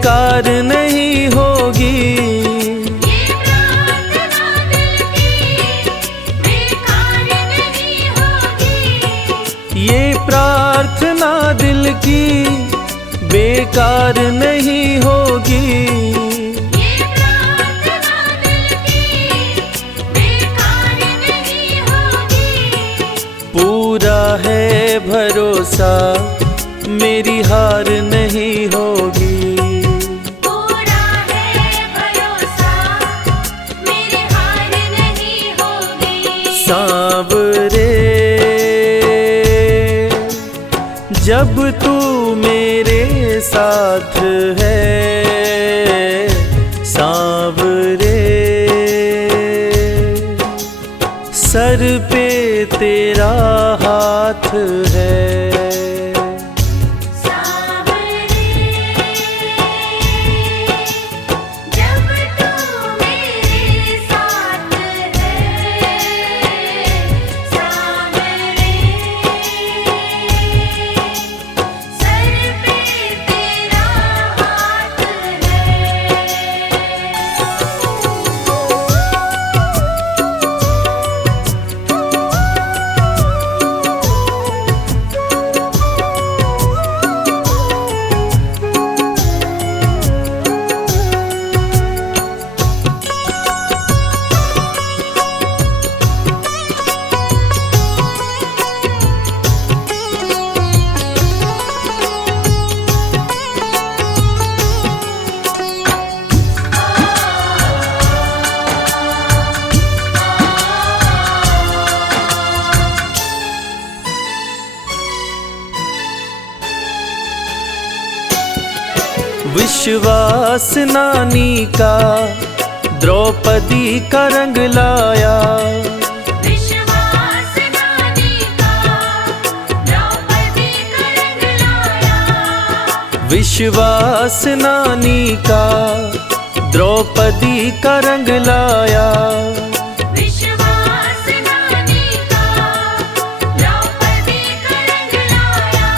बेकार नहीं होगी। ये प्रार्थना दिल की बेकार नहीं होगी। पूरा है भरोसा मेरी हार नहीं होगी। पूरा है भरोसा मेरी हार नहीं होगी। सांवरे जब तू मेरे साथ है, सांवरे सर पे तेरा हाथ है। सांवरे जब तू मेरे साथ है, सांवरे सर पे तेरा हाथ है। विश्वास नानी का द्रौपदी का रंग लाया। विश्वास नानी का द्रौपदी का रंग लाया। विश्वास नानी का द्रौपदी का रंग लाया। विश्वास नानी का द्रौपदी का रंग लाया।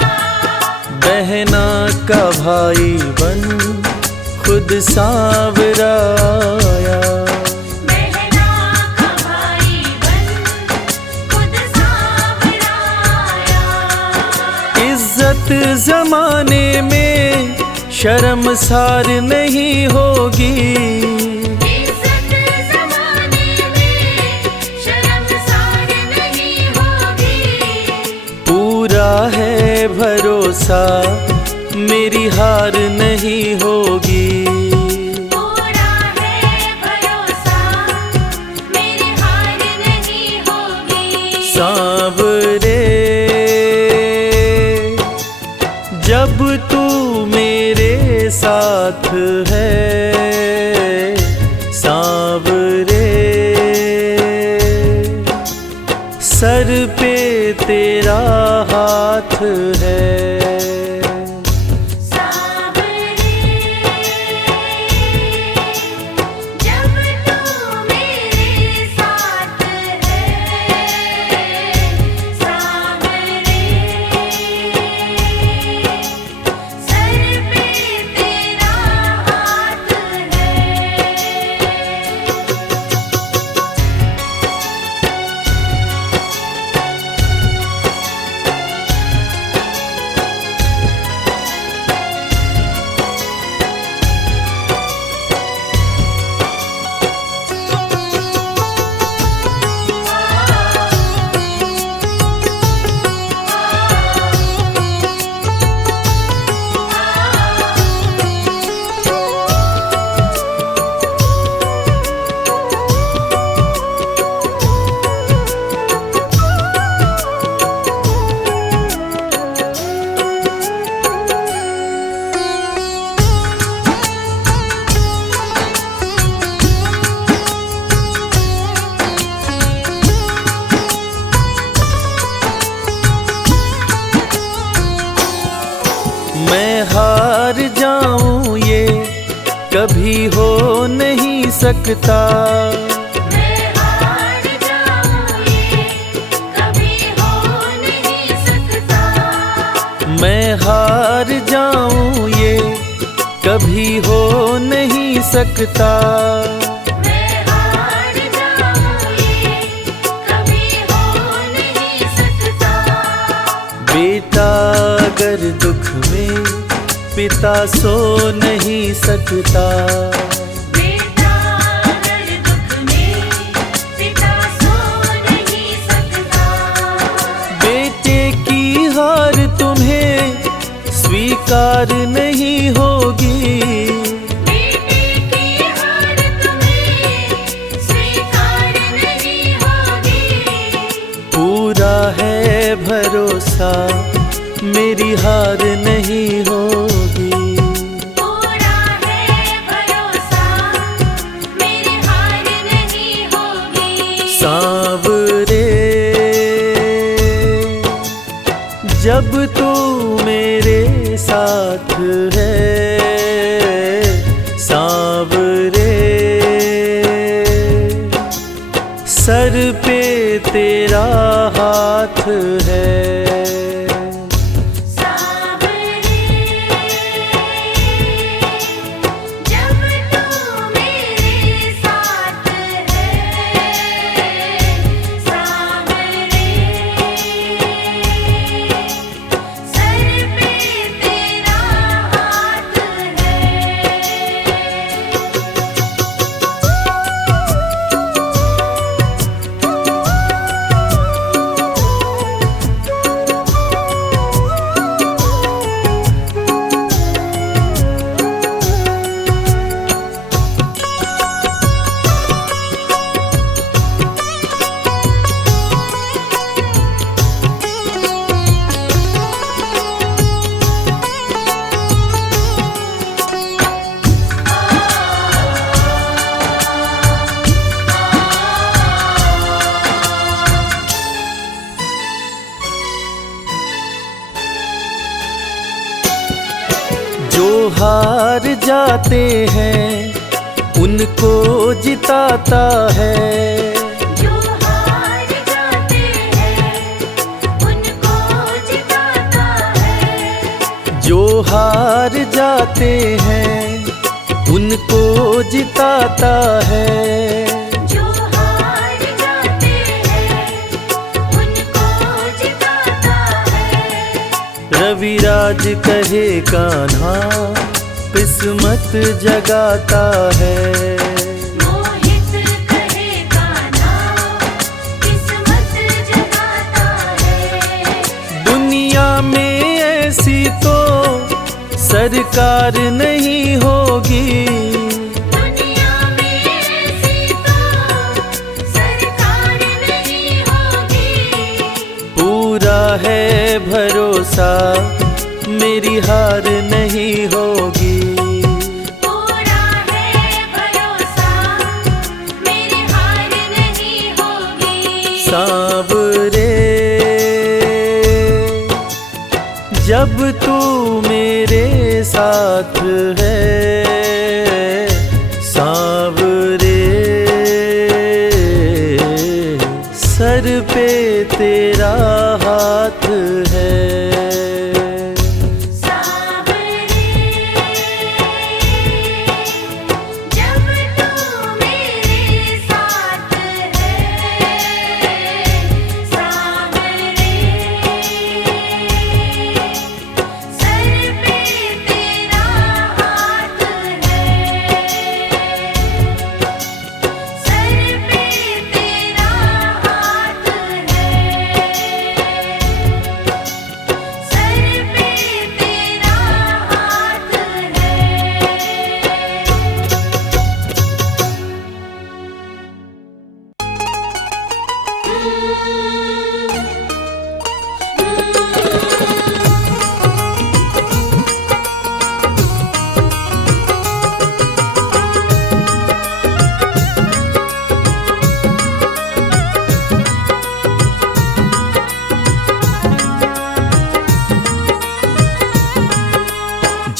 बहना का भाई बन खुद सांवरा आया। बहना का भाई बन खुद सांवरा आया। इज्जत जमाने में शर्मसार नहीं होगी। इज्जत ज़माने में शर्मसार नहीं होगी। पूरा है भरोसा मेरी हार नहीं होगी। पूरा है भरोसा मेरी हार नहीं होगी। सांवरे जब तू मेरे साथ है, सांवरे सर पे तेरा हाथ है। जब तू मेरे साथ है, सांवरे सर पे तेरा हाथ है। मैं हार जाऊं ये कभी हो नहीं सकता। मैं हार जाऊं ये कभी हो नहीं सकता। मैं हार जाऊं ये कभी हो नहीं सकता। मैं हार जाऊं ये कभी हो नहीं सकता। बेटा अगर दुख में पिता सो नहीं सकता। बेटा अगर दुख में पिता सो नहीं सकता। बेटे की हार तुम्हें स्वीकार नहीं होगी। बेटे की हार तुम्हें स्वीकार नहीं होगी। पूरा है भरोसा मेरी हार नहीं होगी। पूरा है भरोसा मेरी हार नहीं होगी। सांवरे जब तू मेरे साथ है, सांवरे सर पे तेरा हाथ है। सांवरे जब तू मेरे साथ है। सांवरे सर पे तेरा हाथ है। जो हार जाते हैं उनको जिताता है। जो हार जाते हैं उनको जिताता है। जो हार जाते हैं उनको जिताता है। जो हार जाते हैं उनको जिताता है। रविराज कहे कान्हा किस्मत जगाता है। मोहित कहे कान्हा किस्मत जगाता है। दुनिया में ऐसी तो सरकार नहीं होगी। दुनिया में ऐसी तो सरकार नहीं होगी। पूरा है भरोसा मेरी हार नहीं होगी। पूरा है भरोसा मेरी हार नहीं होगी। सांवरे जब तू मेरे साथ है, सांवरे सर पे तेरा हाथ है। सांवरे जब तू मेरे साथ है। सांवरे सर पे तेरा हाथ है। सर पे तेरा हाथ है। सर पे तेरा हाथ है।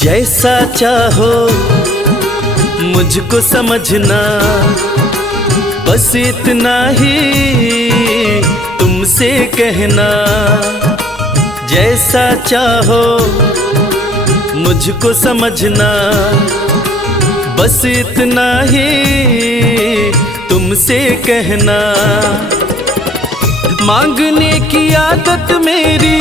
जैसा चाहो मुझको समझना, बस इतना ही तुमसे कहना। जैसा चाहो मुझको समझना, बस इतना ही तुमसे कहना। मांगने की आदत मेरी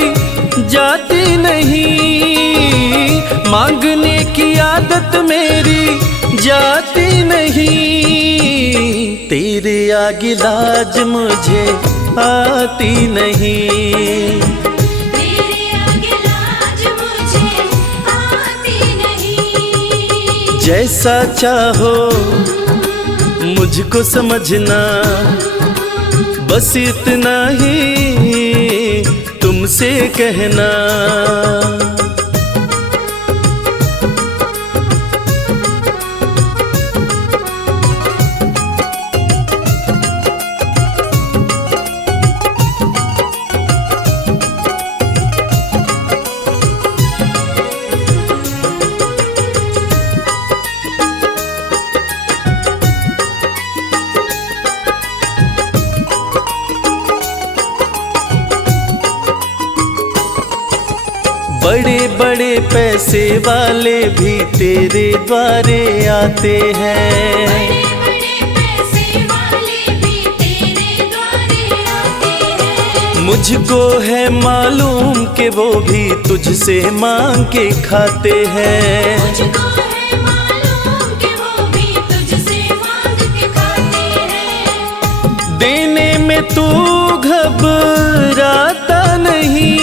जाती नहीं, मांगने की आदत मेरी जाती नहीं। तेरे आगे लाज मुझे आती नहीं, तेरे आगे लाज मुझे आती नहीं। जैसा चाहो मुझको समझना, बस इतना ही तुमसे कहना। बड़े बड़े पैसे वाले भी तेरे द्वारे आते हैं, बड़े बड़े पैसे वाले भी तेरे द्वारे आते हैं। मुझको है मालूम कि वो भी तुझसे मांग के खाते हैं। मुझको है मालूम कि वो भी तुझसे मांग के खाते हैं। देने में तू घबराता नहीं,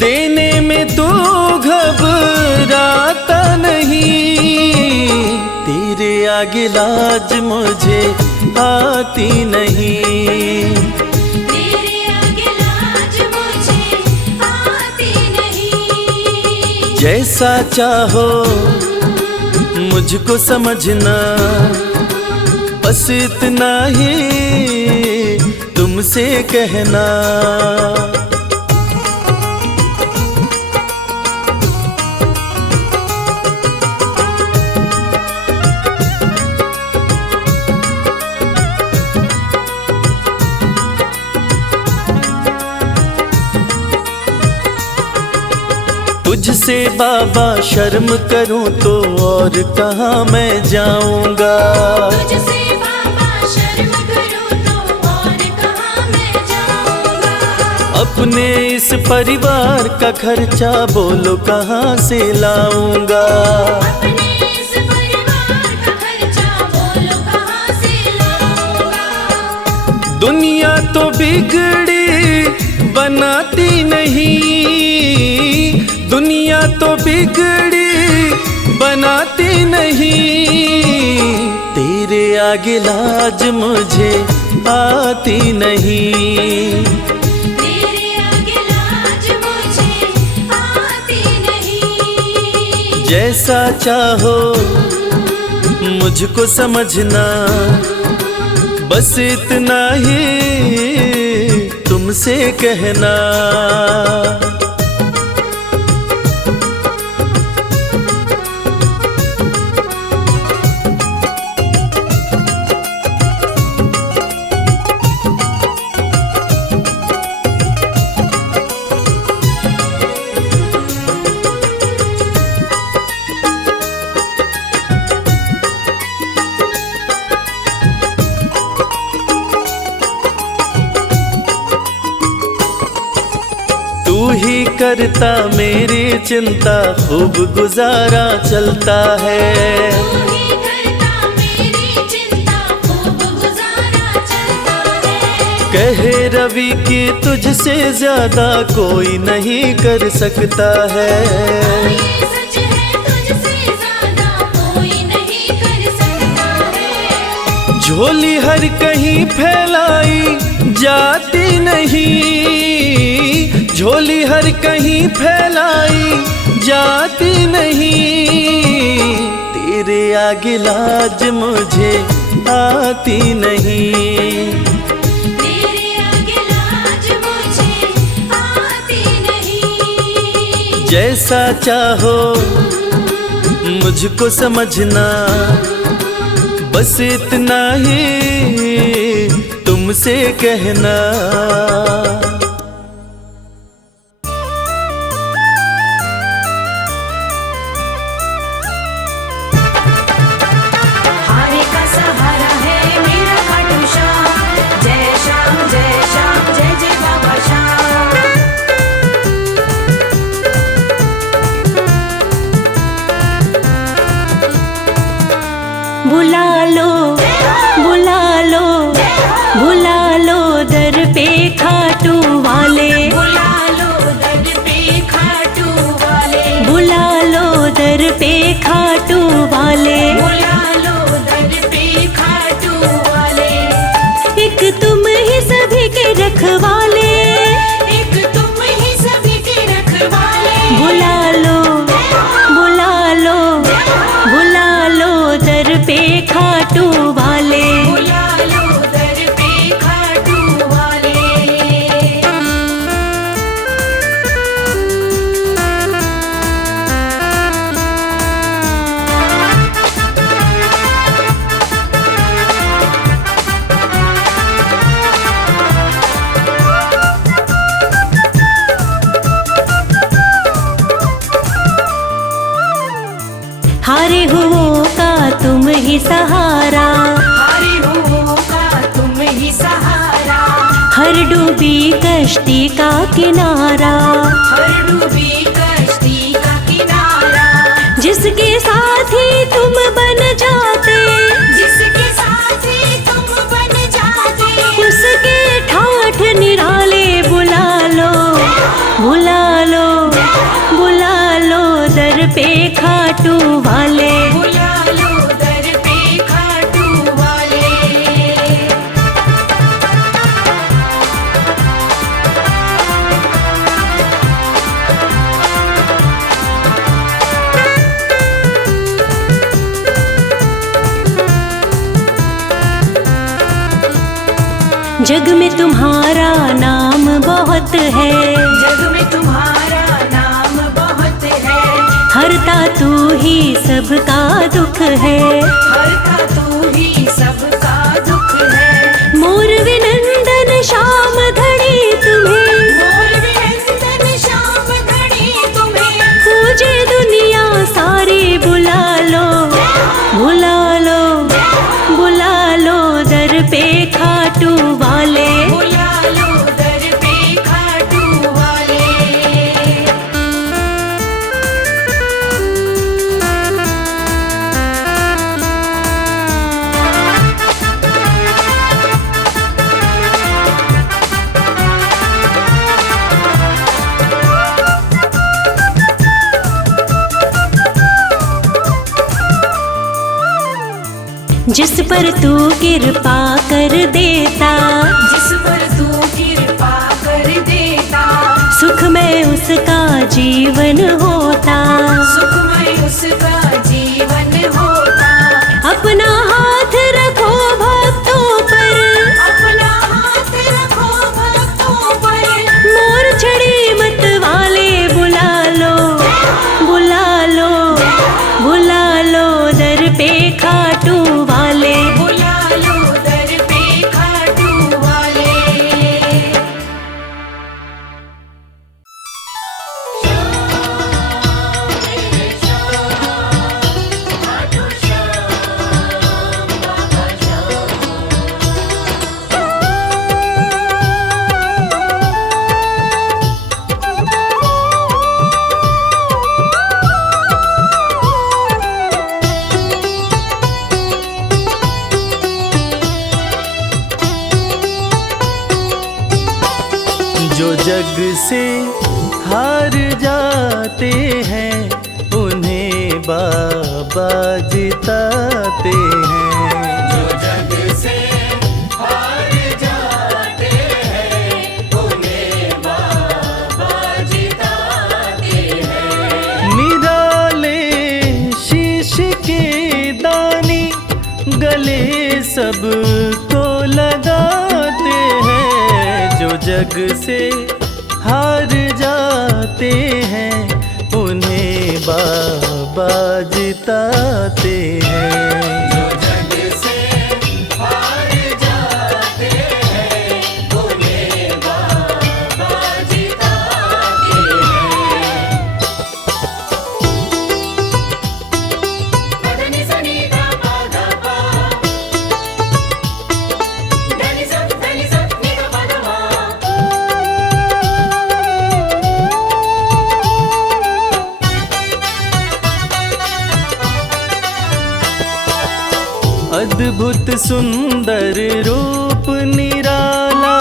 देने में तू घबराता नहीं। तेरे आगे लाज मुझे आती नहीं, तेरे आगे लाज मुझे आती नहीं। जैसा चाहो मुझको समझना, बस इतना ही तुमसे कहना। तुझसे बाबा शर्म करूं तो और कहाँ मैं जाऊंगा। तुझसे बाबा शर्म करूं तो और कहाँ मैं जाऊंगा। अपने इस परिवार का खर्चा बोलो कहाँ से लाऊंगा। अपने इस परिवार का खर्चा बोलो कहाँ से लाऊंगा। दुनिया तो बिगड़ी बनाती नहीं, दुनिया तो बिगड़ी बनाती नहीं। तेरे आगे लाज मुझे आती नहीं, तेरे आगे लाज मुझे आती नहीं। जैसा चाहो मुझको समझना, बस इतना ही तुमसे कहना। तू ही करता मेरी चिंता, खूब गुजारा चलता है। तू ही करता मेरी चिंता, खूब गुजारा चलता है। कहे रवि कि तुझसे ज्यादा कोई नहीं कर सकता है। ये सच है, तुझसे ज्यादा कोई नहीं कर सकता है। झोली हर कहीं फैलाई जाती नहीं, झोली हर कहीं फैलाई जाती नहीं। तेरे आगे लाज मुझे आती नहीं, तेरे आगे लाज मुझे आती नहीं। जैसा चाहो मुझको समझना, बस इतना ही तुमसे कहना। खाटू वाले, बुला लो दर पे खाटू वाले, बुला लो दर पे खाटू वाले। बुला लो दर पे खाटू वाले। एक तुम ही सभी के रखवाले, एक तुम ही सभी के रखवाले। बुला लो, बुला लो, बुला लो दर पे खाटू वाले। बुला लो दर पे खाटू वाले। हारे हुओं का तुम ही सहारा, हारे हुओं का तुम ही सहारा, हर डूबी कश्ती का किनारा। हर डूबी कश्ती का किनारा। जिसके साथी तुम बन जाते, जिसके साथी तुम बन जाते, उसके ठाठ निराले। बुला लो, बुला लो, बुला लो दर पे खाटू वाले। बुला लो दर पे खाटू वाले। जग में तुम्हारा नाम बहुत है, जग में तुम्हारा नाम बहुत है, हरता तू ही सबका दुख है। हरता तू ही सबका दुख है। मोर विनंदन श्याम धड़ी तुम्हें, मोर विनंदन श्याम घड़ी तुम्हें, पूजे दुनिया सारी। बुला लो, बुला लो, बुला लो दर पे खाटू वाले। बुला लो दर पे खाटू वाले। जिस पर तू कृपा कर देता, जिस पर तू कृपा कर देता, सुख में उसका जीवन होता। सुखमय उसका जीवन होता। अपना हाथ रखो भक्तों पर, अपना हाथ रखो भक्तों पर, मोर छड़ी मत वाले। बुला लो, बुला लो, बुला लो दर पे खाटू वाले। बुला लो दर पे खाटू वाले। जो जग से हार जाते हैं उन्हें बाबा जिताते हैं। जो जग से हार जाते हैं उन्हें बाबा जिताते हैं। निराले शीश के दानी गले सबको लगाते हैं। जो जग से हार जाते हैं उन्हें बाबा जिताते हैं। जो जग से हार जाते हैं उन्हें बाबा जिताते हैं। मदनी सनी दा पा दा पा, धनी सा नी दा पा दा मा। अद्भुत सुंदर रूप निराला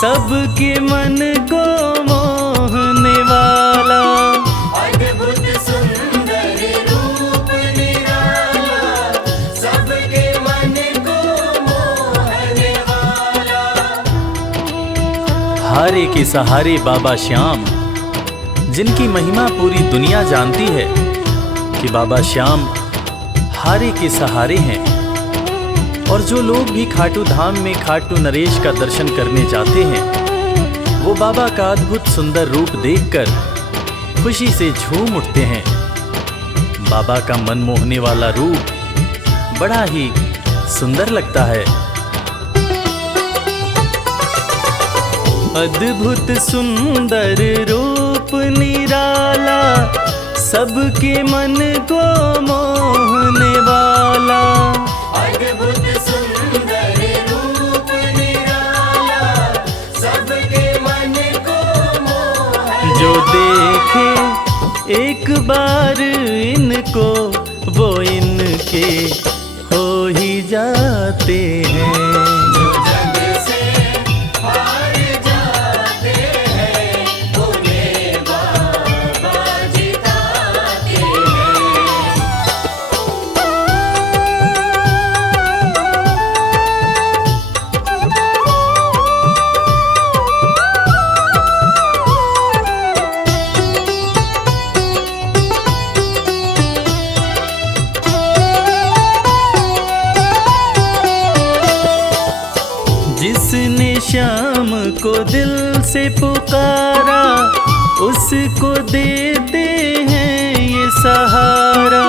सबके मन को मोहने वाला। अद्भुत सुंदर रूप निराला, सबके मन को मोहने वाला। हारे के सहारे बाबा श्याम, जिनकी महिमा पूरी दुनिया जानती है कि बाबा श्याम हारे के सहारे हैं। और जो लोग भी खाटू धाम में खाटू नरेश का दर्शन करने जाते हैं, वो बाबा का अद्भुत सुंदर रूप देखकर खुशी से झूम उठते हैं। बाबा का मन मोहने वाला रूप बड़ा ही सुंदर लगता है। अद्भुत सुंदर रूप निराला, सबके मन को मोहने वाला। अद्भुत सुंदर रूप निराला, सबके मन को मोहने। जो देखे एक बार इनको, वो इनके हो ही जाते हैं। जो जग से हार जाते हैं, उन्हें बाबा जिताते हैं। जिसने श्याम को दिल से पुकारा, उसको देते हैं ये सहारा।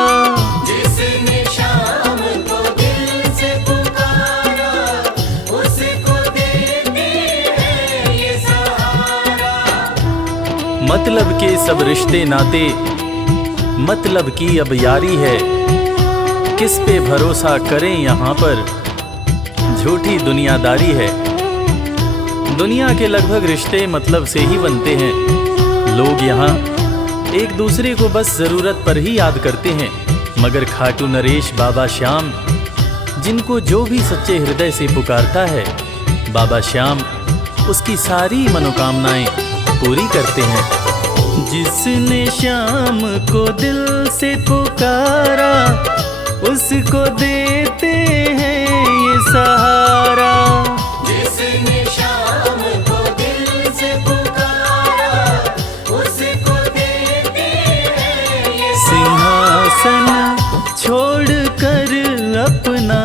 जिसने शाम को दिल से पुकारा, उसको देते हैं ये सहारा। मतलब के सब रिश्ते नाते, मतलब की अब यारी है। किस पे भरोसा करें यहाँ पर, झूठी दुनियादारी है। दुनिया के लगभग रिश्ते मतलब से ही बनते हैं। लोग यहाँ एक दूसरे को बस जरूरत पर ही याद करते हैं, मगर खाटू नरेश बाबा श्याम, जिनको जो भी सच्चे हृदय से पुकारता है, बाबा श्याम उसकी सारी मनोकामनाएं पूरी करते हैं। जिसने श्याम को दिल से पुकारा, उसको देते हैं ये सहारा। जिसने शाम को दिल से पुकारा, उसको देते हैं ये सिंहासन छोड़कर अपना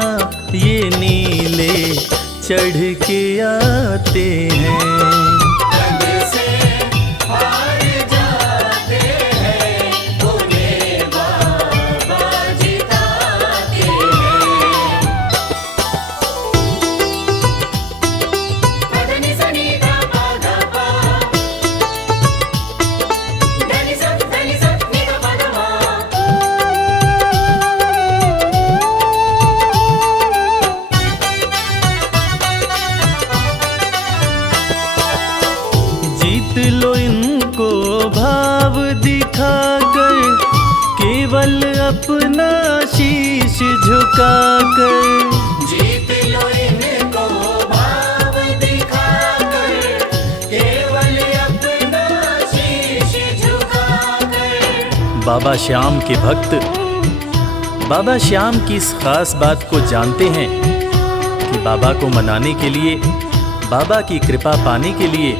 ये नीले चढ़ के आते हैं। जग से हार जाते हैं, उन्हें बाबा जिताते हैं। पदनि सनि धा पा धा पा, धनि सा नि धा पा धा मा। जीत लो इनको भाव दिखाकर, केवल अपना शीश झुकाकर। जीत लो इनको भाव दिखाकर, केवल अपना शीश झुकाकर। बाबा श्याम के भक्त बाबा श्याम की इस खास बात को जानते हैं कि बाबा को मनाने के लिए, बाबा की कृपा पाने के लिए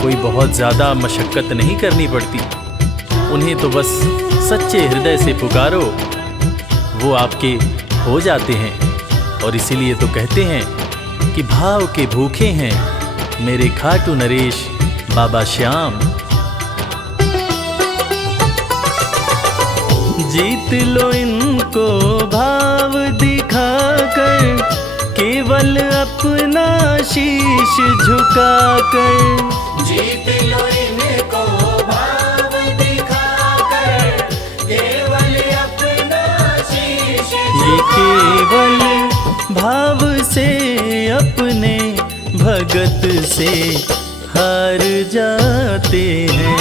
कोई बहुत ज़्यादा मशक्क़त नहीं करनी पड़ती। उन्हें तो बस सच्चे हृदय से पुकारो, वो आपके हो जाते हैं। और इसीलिए तो कहते हैं कि भाव के भूखे हैं मेरे खाटू नरेश बाबा श्याम। जीत लो इनको भाव दिखाकर, केवल अपना शीश झुकाकर। जीत लो इनको भाव दिखाकर, केवल अपना शीश ये केवल भाव से अपने भगत से हार जाते हैं।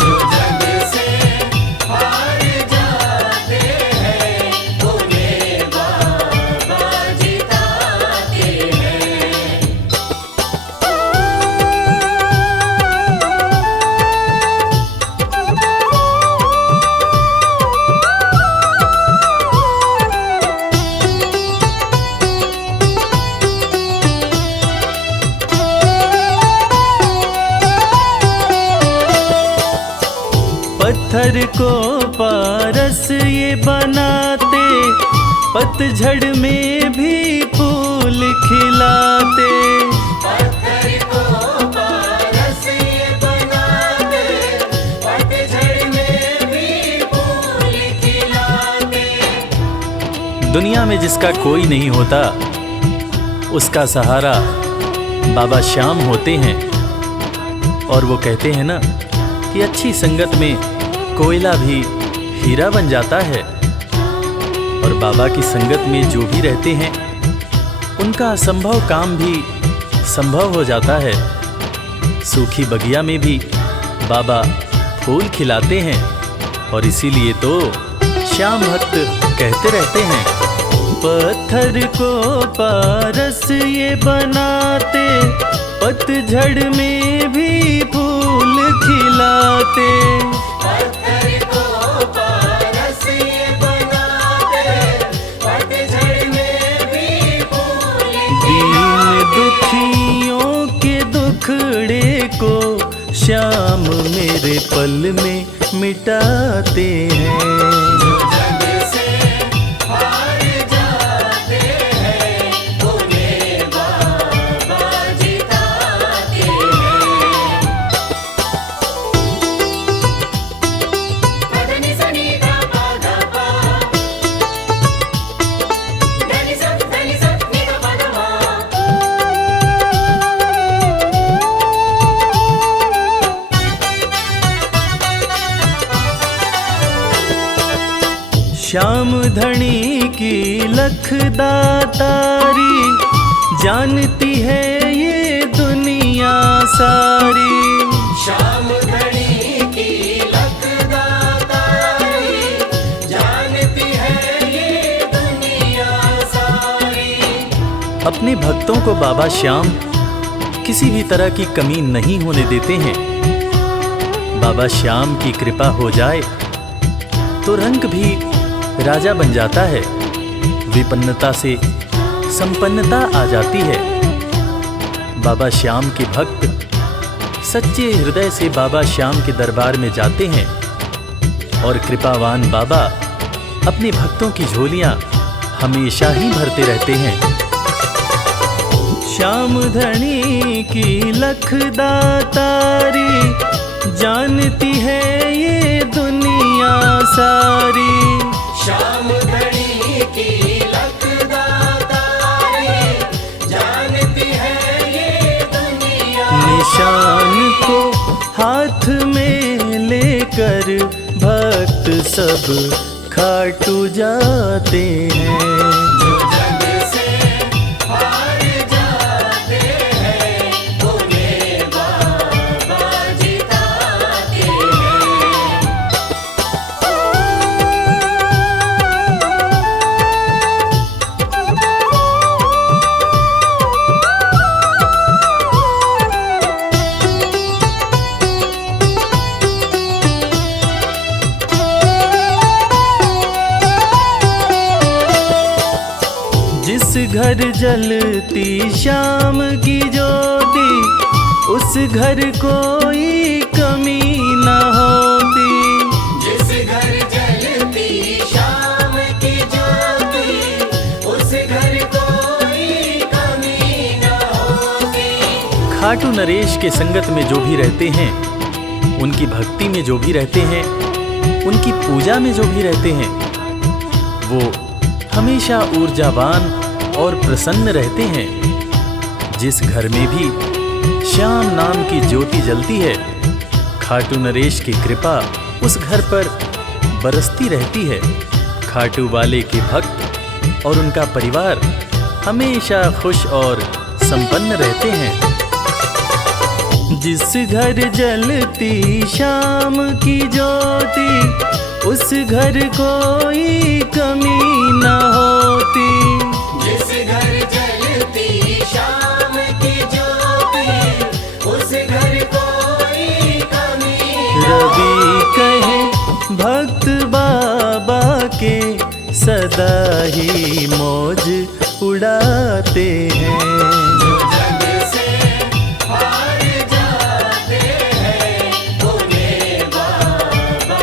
जो जग से हार जाते हैं, उन्हें बाबा जिताते हैं। पत्थर को पारस ये बनाते, पतझड़ में भी फूल खिलाते। पत्थर को पारस ये बनाते, पतझड़ में भी फूल खिलाते। दुनिया में जिसका कोई नहीं होता, उसका सहारा बाबा श्याम होते हैं। और वो कहते हैं ना कि अच्छी संगत में कोयला भी हीरा बन जाता है। और बाबा की संगत में जो भी रहते हैं, उनका असंभव काम भी संभव हो जाता है। सूखी बगिया में भी बाबा फूल खिलाते हैं। और इसीलिए तो श्याम भक्त कहते रहते हैं, पत्थर को पारस ये बनाते, पतझड़ में भी फूल खिलाते। पत्थर को पारस ये बनाते, पतझड़ में भी फूल दीन दुखियों के दुखड़े को श्याम मेरे पल में मिटाते हैं। श्याम धनी की लख दातारी, जानती है ये दुनिया सारी। श्याम धनी की लख दातारी, जानती है ये दुनिया सारी। अपने भक्तों को बाबा श्याम किसी भी तरह की कमी नहीं होने देते हैं। बाबा श्याम की कृपा हो जाए तो रंग भी राजा बन जाता है, विपन्नता से संपन्नता आ जाती है। बाबा श्याम के भक्त सच्चे हृदय से बाबा श्याम के दरबार में जाते हैं और कृपावान बाबा अपने भक्तों की झोलियां हमेशा ही भरते रहते हैं। श्याम धनी की लख दातारी, जानती है ये दुनिया सारी। श्याम धनी की लख दातारी, जानती है ये दुनिया। निशान को हाथ में लेकर भक्त सब खाटू जाते हैं। जो जग से हार जाते हैं, उन्हें बाबा जिताते हैं। जिस घर जलती श्याम की ज्योति, उस घर कोई कमी न होती। जिस घर जलती श्याम की ज्योति, उस घर कोई कमी न होती। खाटू नरेश के संगत में जो भी रहते हैं, उनकी भक्ति में जो भी रहते हैं, उनकी पूजा में जो भी रहते हैं, वो हमेशा ऊर्जावान और प्रसन्न रहते हैं। जिस घर में भी श्याम नाम की ज्योति जलती है, खाटू नरेश की कृपा उस घर पर बरसती रहती है। खाटू वाले के भक्त और उनका परिवार हमेशा खुश और संपन्न रहते हैं। जिस घर जलती श्याम की ज्योति, उस घर कोई कमी न होती। जिस घर जलती श्याम की ज्योति, उस घर कोई कमी न रवि कहे भक्त बाबा के, सदा ही मौज उड़ाते हैं। जो जग से हार जाते हैं, उन्हें बाबा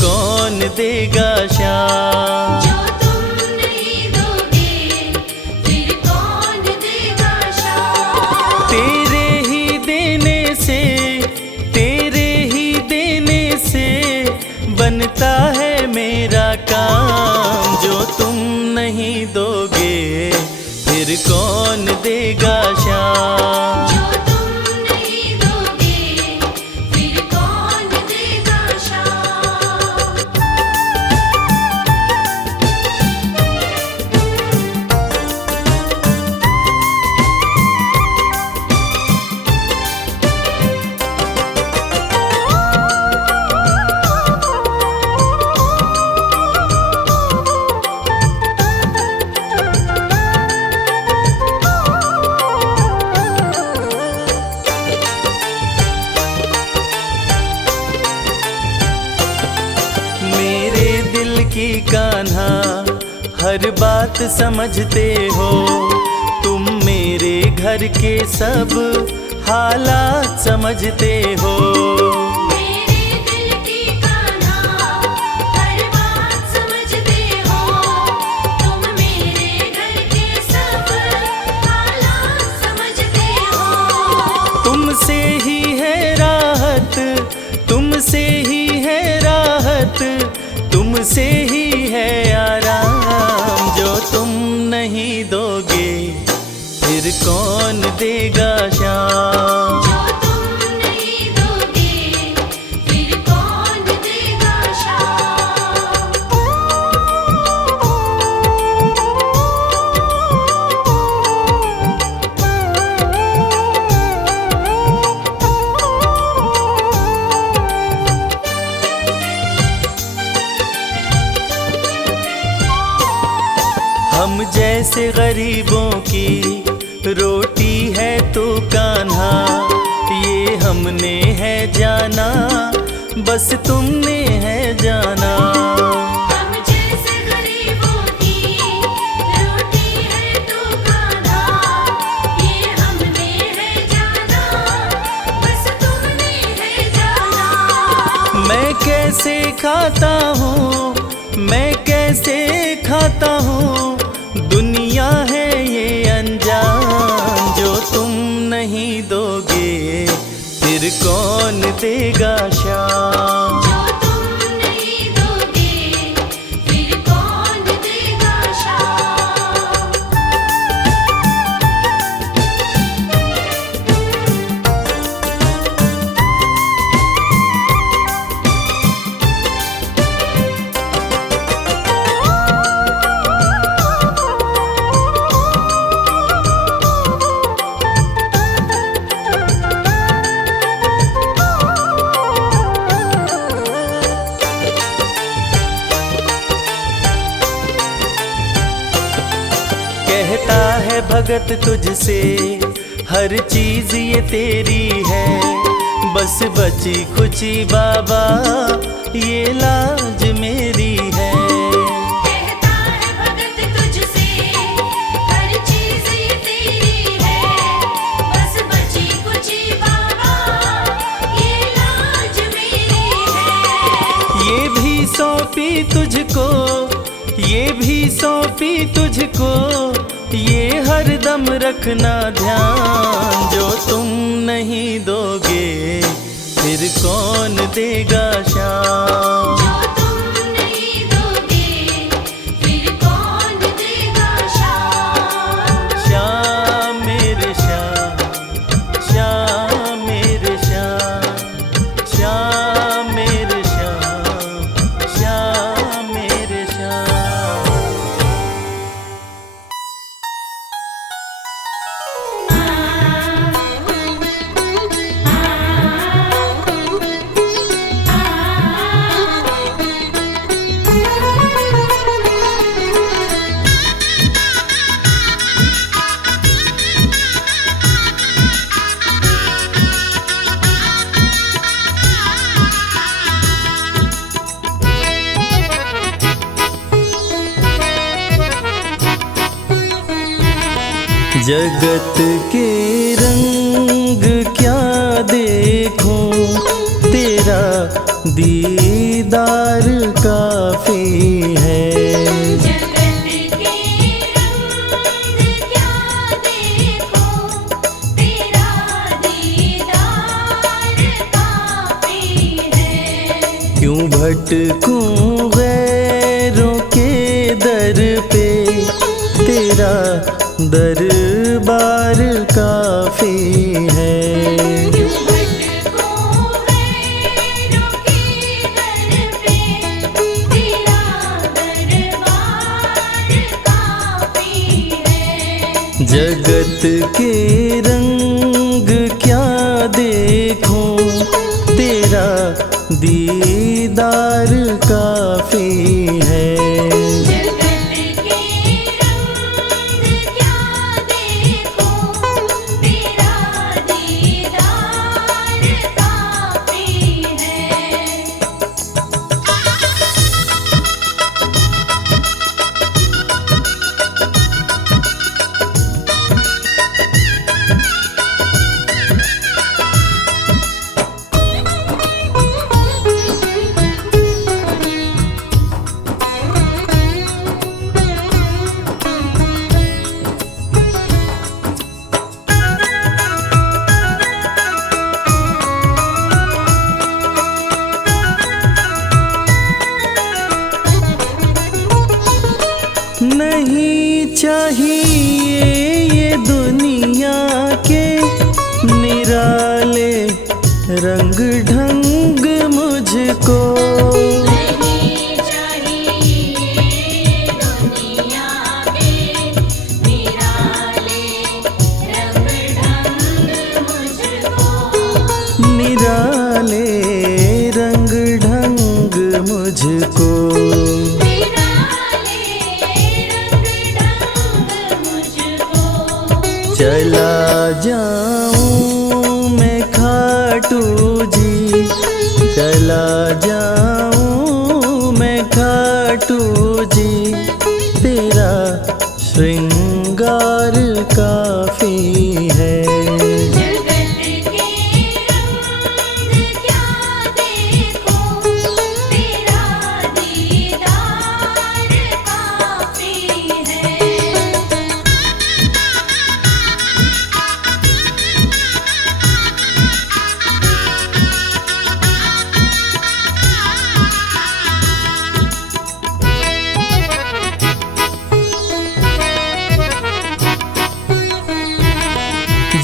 कौन देगा श्याम। जो तुम नहीं दोगे फिर कौन देगा श्याम। तेरे ही देने से बनता है मेरा काम। जो तुम नहीं दोगे फिर कौन देगा श्याम। जो तुम नहीं दोगे फिर कौन देगा श्याम। मेरे दिल की कान्हा हर बात समझते हो। तुम मेरे घर के सब हालात समझते हो। मेरे दिल की कान्हा हर बात समझते हो। तुम मेरे घर के सब हालात समझते हो। तुमसे ही है राहत, तुमसे ही है राहत, तुमसे ही है आराम। जो तुम नहीं दोगे फिर कौन देगा श्याम। जो तुम नहीं दोगे फिर कौन देगा श्याम। हम जैसे गरीबों की रोटी है तो कान्हा, ये हमने है जाना, बस तुमने है जाना। हम जैसे गरीबों की रोटी है तो कान्हा, ये हमने है जाना, बस तुमने है जाना। मैं कैसे खाता हूँ, मैं कैसे खाता हूँ, दुनिया है ये अनजान। जो तुम नहीं दोगे फिर कौन देगा श्याम। जो तुम नहीं दोगे फिर कौन देगा श्याम। कहता है भगत तुझसे हर चीज ये तेरी है, बस बची खुची बाबा ये लाज मेरी है। कहता है भगत तुझसे हर चीज ये तेरी है, बस बची कुची बाबा ये लाज मेरी है। ये भी सौंपी तुझको, ये भी सौंपी तुझको, ये हरदम रखना ध्यान। जो तुम नहीं दोगे फिर कौन देगा श्याम। जो तुम नहीं दोगे फिर कौन देगा श्याम। श्याम मेरे श्याम, श्याम मेरे श्याम, श्याम मेरे श्याम, श्याम मेरे श्याम। जगत के रंग क्या देखूं, तेरा दीदार दीदार काफी है। जगत के रंग क्या देखो, तेरा दीदार काफी है। क्यों भटकूं गैरों के दर पे, तेरा दरबार काफी है। क्यों भटको गैरों के दर पे, तेरा दरबार काफी है। जगत के रंग क्या देखूं, तेरा दीदार काफी है। जगत के रंग क्या देखो, तेरा दीदार काफी है। नहीं चाहिए ये दुनिया के निराले रंग ढंग मुझको। नहीं चाहिए दुनिया के निराले रंग ढंग मुझको। निराले रंग ढंग मुझको। निराले रंग ढंग मुझको। चला जाऊं मैं खाटू जी, चला जाऊं मैं खाटू जी, तेरा श्रृंगार काफी है। जगत के रंग क्या देखो, तेरा दीदार काफी है।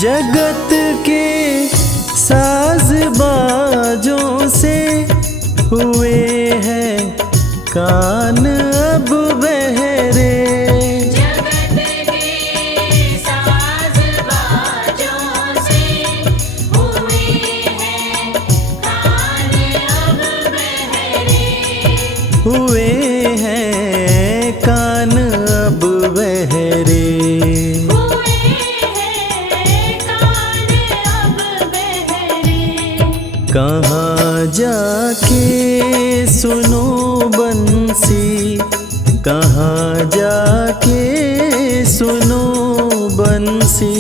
जगत के साज बाजों से हुए हैं कान अब बहरे। जगत के साज बाजों से हुए हैं कान अब बहरे। हुए हैं कान अब बहरे। हुए हैं कान अब बहरे। कहाँ जाके सुनो बंसी, कहाँ जाके सुनो बंसी,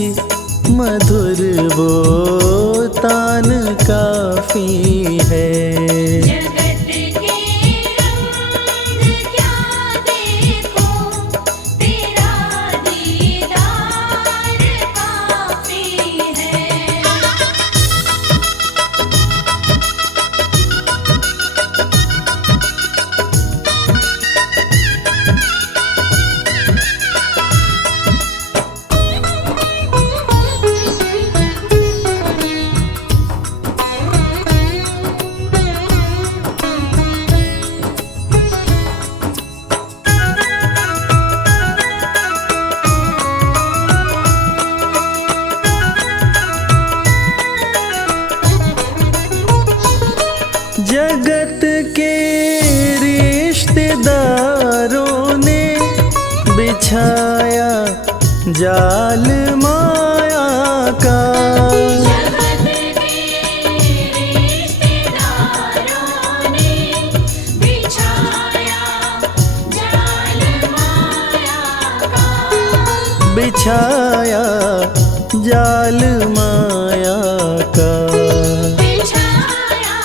मधुर वो तान काफी है। जगत के रंग क्या देखो, तेरा दीदार काफी है। जगत के रिश्तेदारों ने बिछाया जाल माया का। जगत के रिश्तेदारों ने बिछाया जाल माया का। बिछाया जाल माया का। बिछाया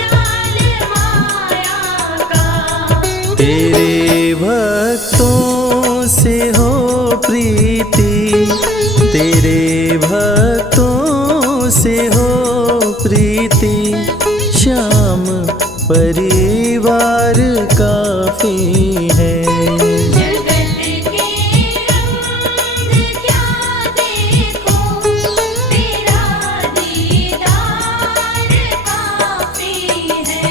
जाल माया तेरे भक्तों से हो प्रीति, तेरे भक्तों से हो प्रीति, श्याम परिवार काफी है। जगत के रंग क्या देखो, तेरा दीदार काफी है।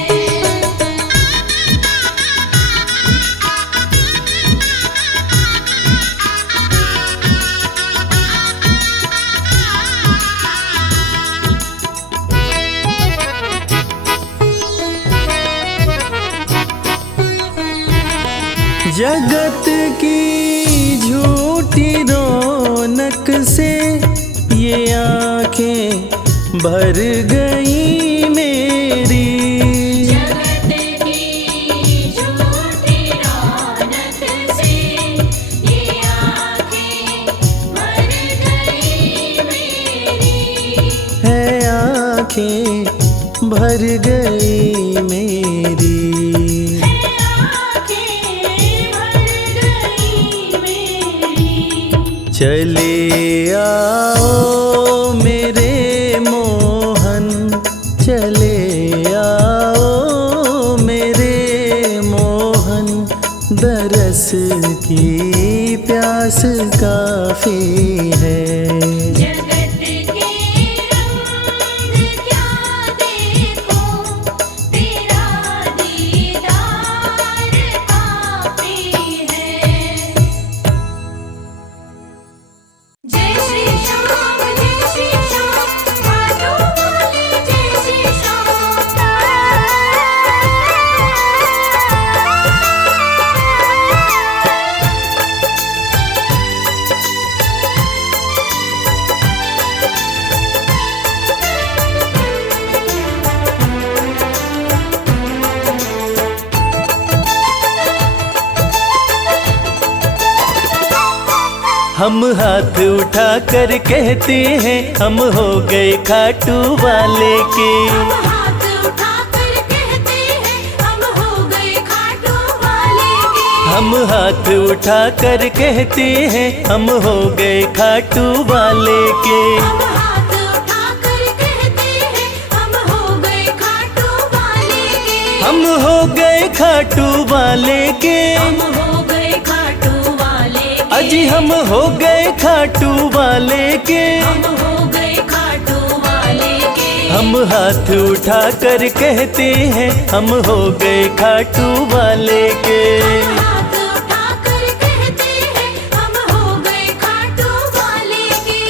जगत की झूठी रौनक से ये आँखें भर गई मेरी। जगत की झूठी रौनक से ये आँखें भर गई मेरी। है आँखें भर गई मेरी। चले आओ मेरे मोहन, चले आओ मेरे मोहन, दरस की प्यास काफी है। जगत के रंग क्या देखो, तेरा दीदार काफी है। जय श्री श्याम, खाटू वाले जय श्री श्याम। हम हाथ उठा कर कहते हैं हम हो गए खाटू वाले के। हम हाथ उठाकर कहते हैं हम हो गए खाटू वाले के। हम हाथ उठा कर कहते हैं हम हो गए खाटू वाले के। हम हाथ उठाकर कहते हैं हम हो गए खाटू वाले के। हम हो गए खाटू वाले के। हम हो गए खाटू वाले के। अजी हम हो गए खाटू वाले के। हम हो गए खाटू वाले के। हम हाथ उठा कर कहते हैं हम हो गए खाटू वाले के। हम हाथ उठाकर कहते हैं हम हो गए खाटू वाले के।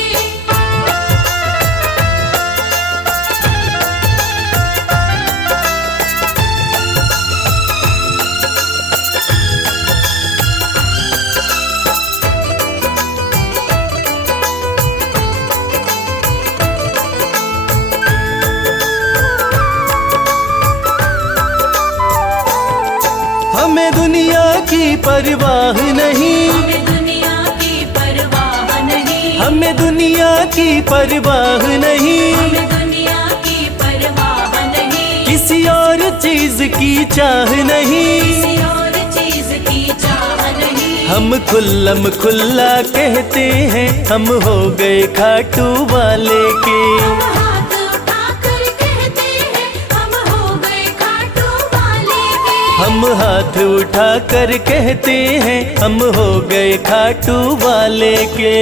हमें दुनिया की परवाह नहीं, हमें दुनिया की परवाह नहीं। हमें दुनिया की परवाह नहीं, हमें दुनिया की परवाह नहीं। किसी और चीज की चाह नहीं। किसी और चीज की चाह नहीं। हम खुल्लम खुल्ला कहते हैं हम हो गए खाटू वाले के। हम हाथ उठाकर कहते हैं हम हो गए खाटू वाले के। हम हाथ उठा कर कहते हैं हम हो गए खाटू वाले के।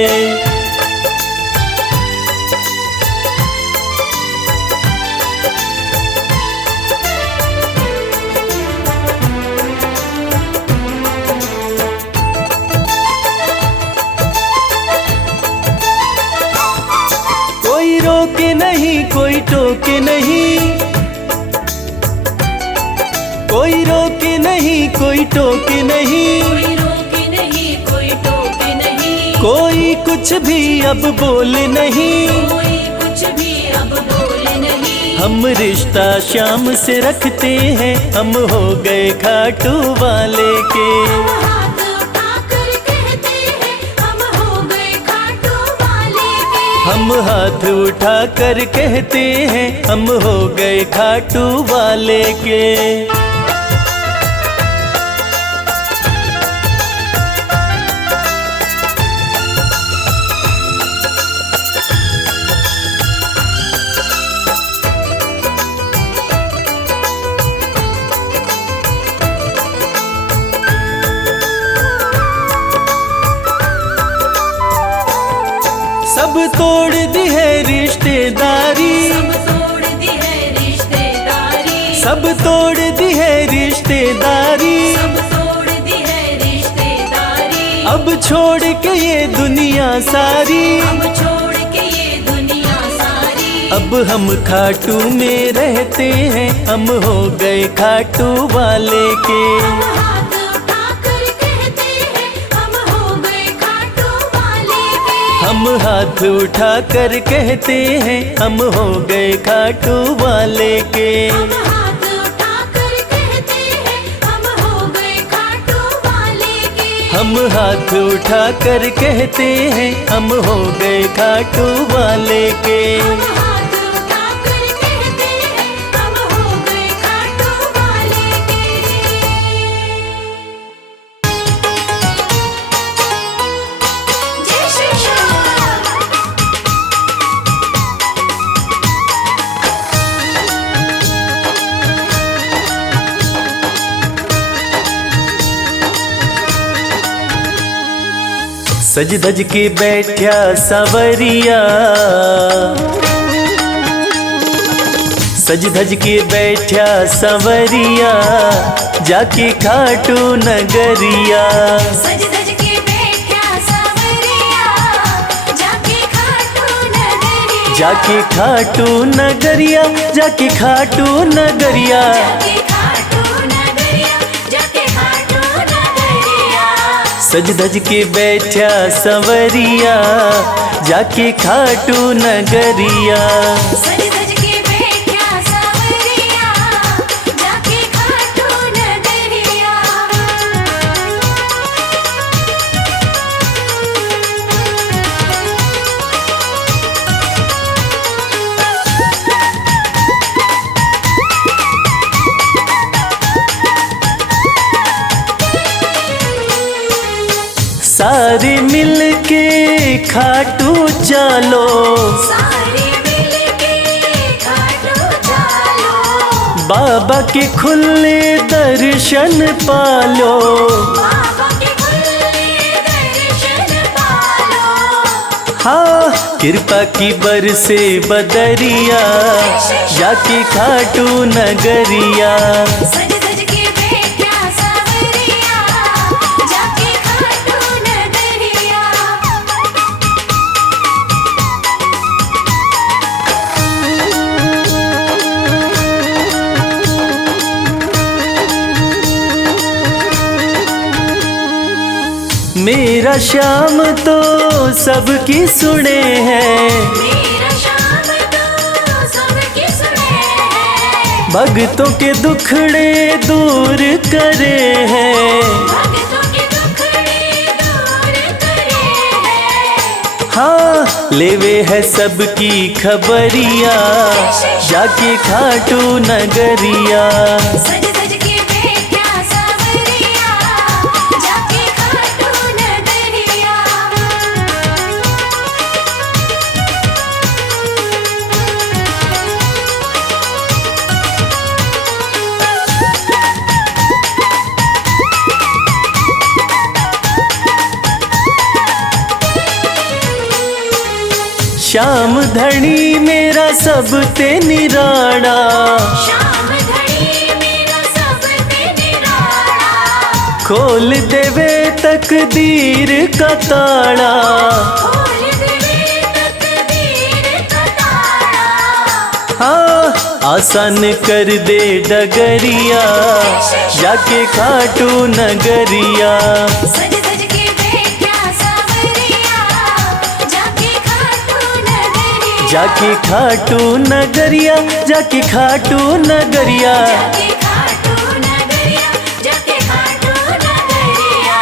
कोई रोके नहीं कोई टोके नहीं, कोई रोके नहीं कोई टोके नहीं, कोई रोके नहीं कोई टोके नहीं। कोई कुछ भी अब बोले नहीं। कोई कुछ भी अब बोले नहीं। हम रिश्ता श्याम से रखते हैं हम हो गए खाटू वाले के। हम हाथ उठाकर कहते हैं हम हो गए खाटू वाले के। हम हाथ उठा कर कहते हैं हम हो गए खाटू वाले के। तोड़ दी है रिश्तेदारी, सब तोड़ दी है रिश्तेदारी, सब तोड़ दी है रिश्तेदारी। सब तोड़ दी है रिश्तेदारी। अब छोड़ के ये दुनिया सारी, अब छोड़ के ये दुनिया सारी। अब हम खाटू में रहते हैं, हम हो गए खाटू वाले के। हम हाथ उठाकर कहते हैं, हम हो गए खाटू वाले के। हम हाथ उठा कर कहते हैं, हम हो गए खाटू वाले के। हम हाथ उठाकर कहते हैं, हम हो गए खाटू वाले के। हम हाथ उठा कर कहते हैं, हम हो गए खाटू वाले के। हम हाथ उठाकर कहते हैं, हम हो गए खाटू वाले के। जय श्री श्याम। सज धज के बैठा सवरिया, सज धज के बैठा सवरिया, जाके खाटू नगरिया। सज धज के बैठा सांवरिया, जाके खाटू नगरिया। जाके खाटू नगरिया, जाके खाटू नगरिया। जाके खाटू नगरिया, जाके खाटू नगरिया। सज धज के बैठा सवरिया, जाके खाटू नगरिया। सज धज के बैठा सांवरिया, जाके खाटू नगरिया। सारे मिल के खाटू चलो, सारे मिलके खाटू चलो। बाबा के खुले दर्शन पालो। बाबा के खुले दर्शन पालो। हाँ, कृपा की बरसे बदरिया, जाके खाटू नगरिया। सज धज के बैठा सांवरिया, जाके खाटू नगरिया। मेरा श्याम तो सबकी सुने हैं, मेरा श्याम तो सबकी सुने हैं। भक्तों के दुखड़े दूर करे हैं। भक्तों के दुखड़े दूर करे हैं। हाँ, लेवे है सबकी खबरिया, जाके खाटू नगरिया। सज धज के बैठा सांवरिया, जाके खाटू नगरिया। श्याम धनी मेरा सब ते निराड़ा, श्याम धनी मेरा सब ते निराला। खोल देवे तकदीर का ताड़ा। खोल देवे तकदीर का ताला। हाँ, आसान कर दे डगरिया, जाके खाटू नगरिया। सज धज के बैठा सांवरिया, जाके खाटू नगरिया। जाके खाटू नगरिया, जाके खाटू नगरिया। जाके खाटू नगरिया, जाके खाटू नगरिया।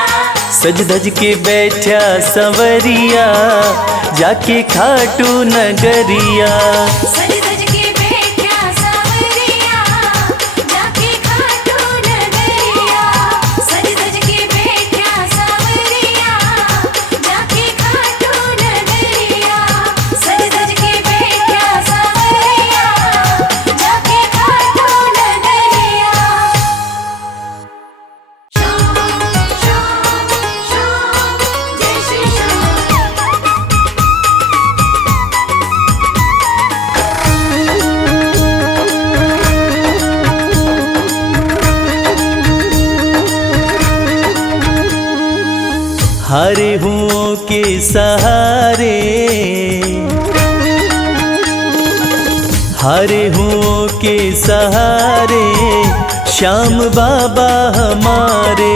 सज धज के बैठा सवरिया, जाके खाटू नगरिया। सज धज के बैठा सांवरिया, जाके खाटू नगरिया। सज धज के बैठा सांवरिया, जाके खाटू नगरिया। सज धज के बैठा सांवरिया, जाके खाटू नगरिया। श्याम श्याम श्याम, जय श्री श्याम। हारे हुओं के सहारे, हारे हुओं के सहारे श्याम बाबा हमारे।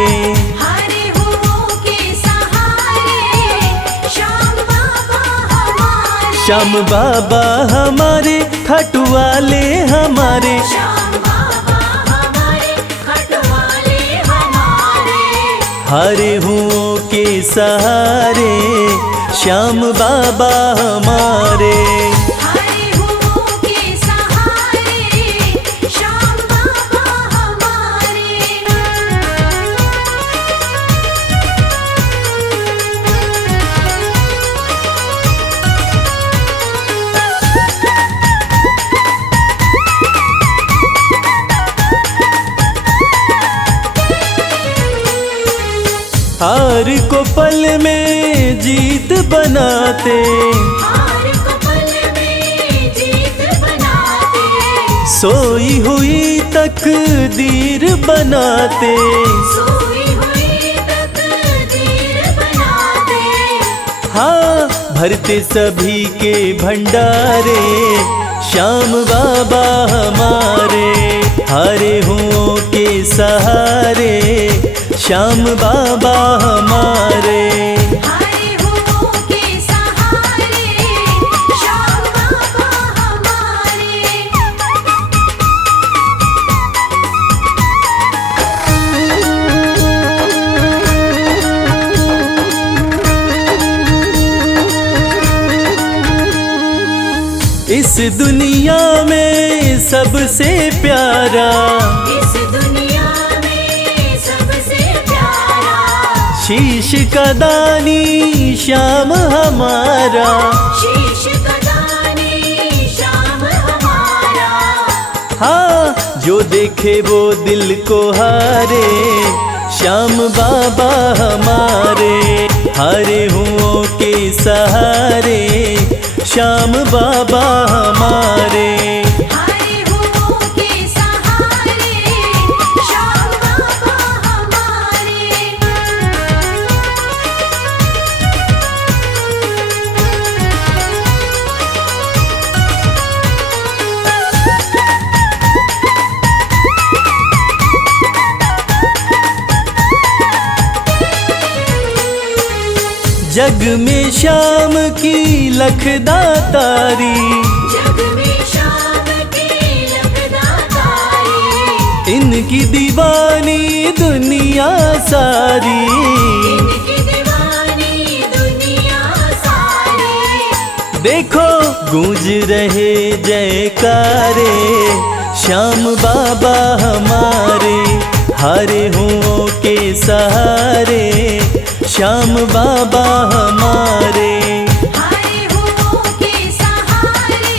हरे हुओं के सहारे श्याम बाबा हमारे। श्याम बाबा हमारे खाटू वाले हमारे। श्याम बाबा हमारे खटवाले हमारे। हारे हुओं के सहारे श्याम बाबा हमारे। हरे हुओं के सहारे श्याम बाबा हमारे। हार को पल में जीत बनाते, हार को पल में जीत बनाते। सोई हुई तकदीर बनाते। सोई हुई तकदीर बनाते। हाँ भरते सभी के भंडारे श्याम बाबा हमारे। हारे हुओं के सहारे श्याम बाबा हमारे। हरे हुओं के सहारे श्याम बाबा हमारे। इस दुनिया में सबसे प्यारा, इस दुनिया में सबसे प्यारा शीश का दानी श्याम हमारा। शीश कदानी श्याम हमारा। हाँ जो देखे वो दिल को हारे श्याम बाबा हमारे। हारे हुओं के सहारे श्याम बाबा हमारे। हरे हुओं के सहारे श्याम बाबा हमारे। जग में श्याम की लखदातारी, जग में श्याम की लखदातारी। इनकी दीवानी दुनिया सारी। इनकी दीवानी दुनिया सारी। देखो गूंज रहे जयकारे श्याम बाबा हमारे। हारे हुओं के सहारे श्याम बाबा हमारे। हरे हुओं के सहारे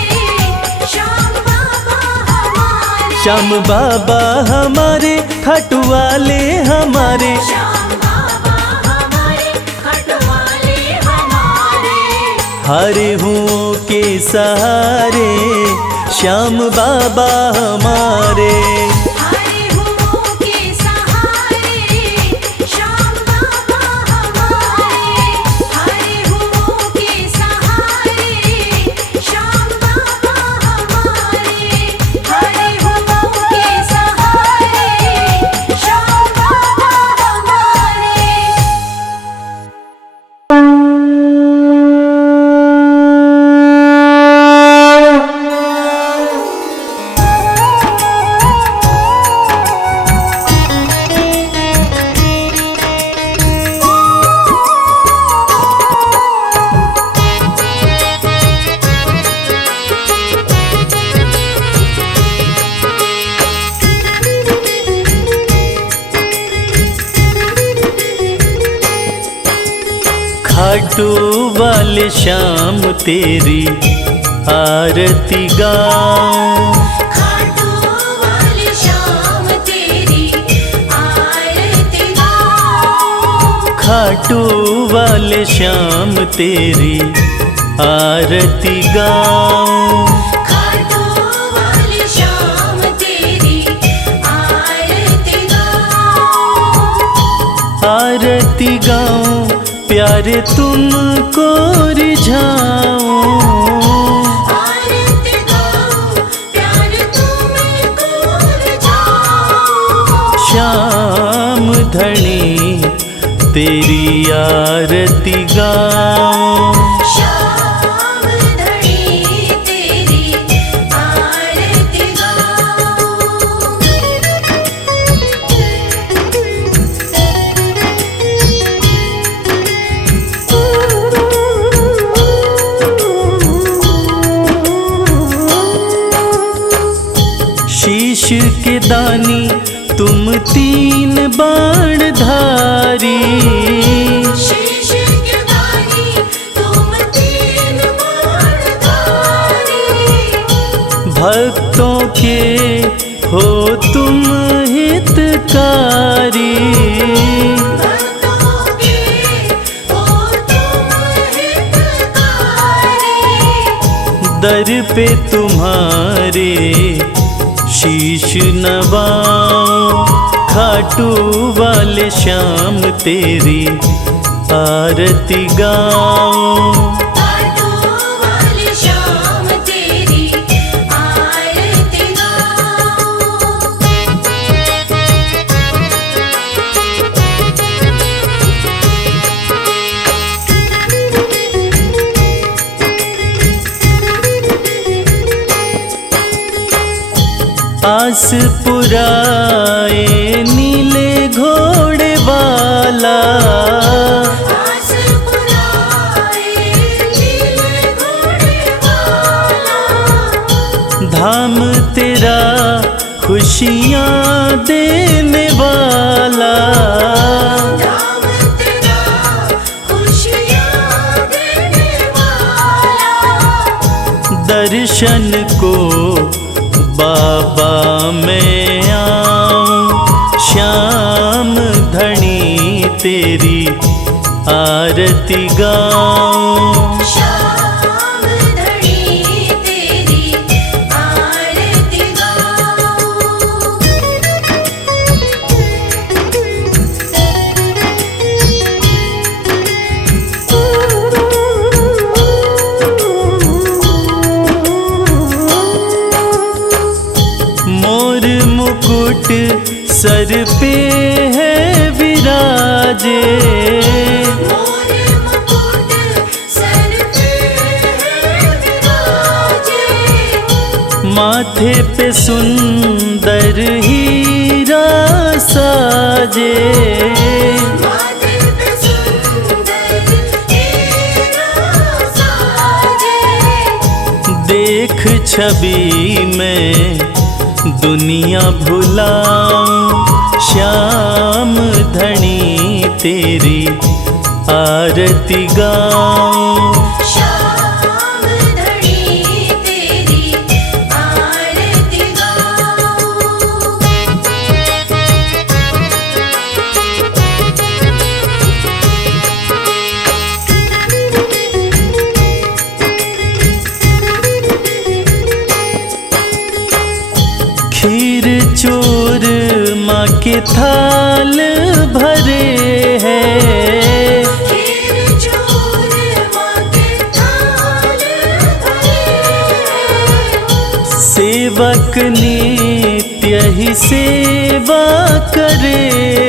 श्याम बाबा हमारे। श्याम बाबा हमारे खाटू वाले हमारे। श्याम बाबा हमारे खटवाले हमारे। हारे हुओं के सहारे श्याम बाबा हमारे। हरे हुओं के सहारे श्याम बाबा हमारे। हरे हुओं के सहारे श्याम बाबा हमारे। हरे हुओं के सहारे श्याम बाबा हमारे। खाटू वाले श्याम तेरी आरती गाऊं। खाटू वाले श्याम तेरी आरती गाऊं। खाटू वाले श्याम तेरी आरती गाऊं। खाटू वाले श्याम तेरी आरती गाऊं। आरती गाऊं प्यारे तुमको रिझाऊं, आरती गाऊं, प्यार तुमको रिझाऊं। श्याम धनी तेरी आरती गाऊं। श्याम धनी तेरी आरती गाऊं। शीश के दानी तुम तीन बाण धारी, शीश के दानी तुम तीन बाणधारी। भक्तों के हो तुम हितकारी। भक्तों के हो तुम हितकारी। दर पे तुम्हारे शीश नवाऊं, खाटू वाले श्याम तेरी आरती गाऊं। खाटू वाले श्याम तेरी आरती गाऊं। आस पुराए नीले घोड़े वाला, आस पुराए नीले घोड़े वाला। धाम तेरा खुशियाँ देने वाला। धाम तेरा खुशियाँ देने वाला। दर्शन को बाबा मैं आऊं, श्याम धनी तेरी आरती गाऊं। श्याम धनी तेरी आरती गाऊं। मोर मुकुट सर पे है विराजे, मोर मुकुट सर पे है विराजे। माथे पे सुंदर हीरा साजे। माथे पे सुंदर हीरा साजे। देख छवि में दुनिया भुलाऊं, श्याम धनी तेरी आरती गाऊं। श्याम धनी तेरी आरती गाऊं। खीर चूर माँ के थाल भरे हैं, खीर चूर माँ के थाल भरे। सेवक नित्य ही सेवा करे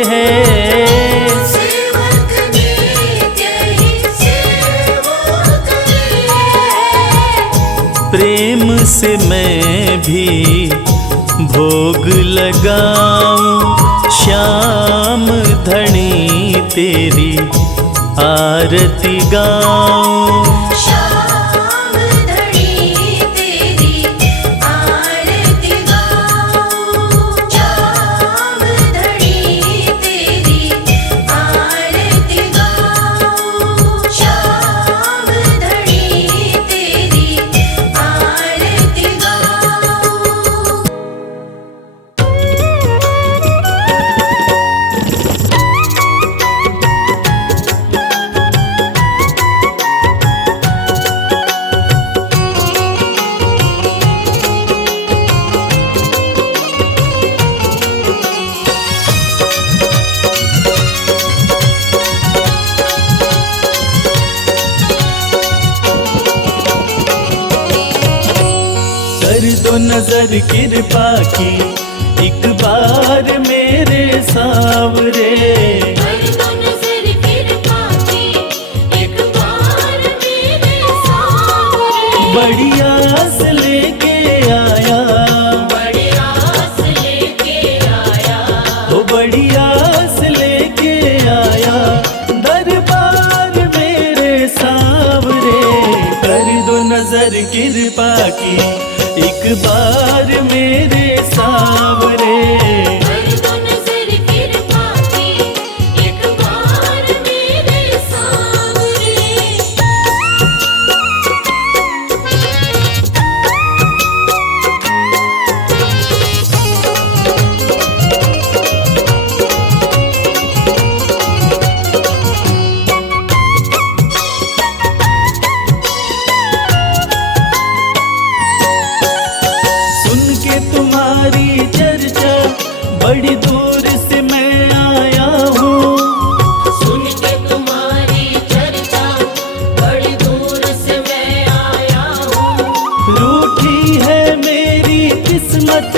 हैं। सेवक नित्य ही सेवा करे। प्रेम से मैं भी भोग लगाऊं, श्याम धनी तेरी आरती गाऊं। श्याम धनी तेरी आरती गाऊं। श्याम धनी तेरी आरती गाऊं। श्याम धनी तेरी आरती गाऊं। नजर कृपा की एक बार मेरे सावरे। कर दो नजर कृपा की एक बार मेरे सावरे। बड़ी आस लेके आया, बड़ी आस लेके आया, ओ बड़ी आस लेके आया दरबार मेरे सावरे। कर दो नजर कृपा की एक बार मेरे सावरे। कर दो नजर कृपा की एक बार मेरे सावरे। सुन के तुम्हारी चर्चा बड़ी दूर से मैं आया हूँ। सुन के तुम्हारी चर्चा बड़ी दूर से मैं आया हूँ। रूठी है मेरी किस्मत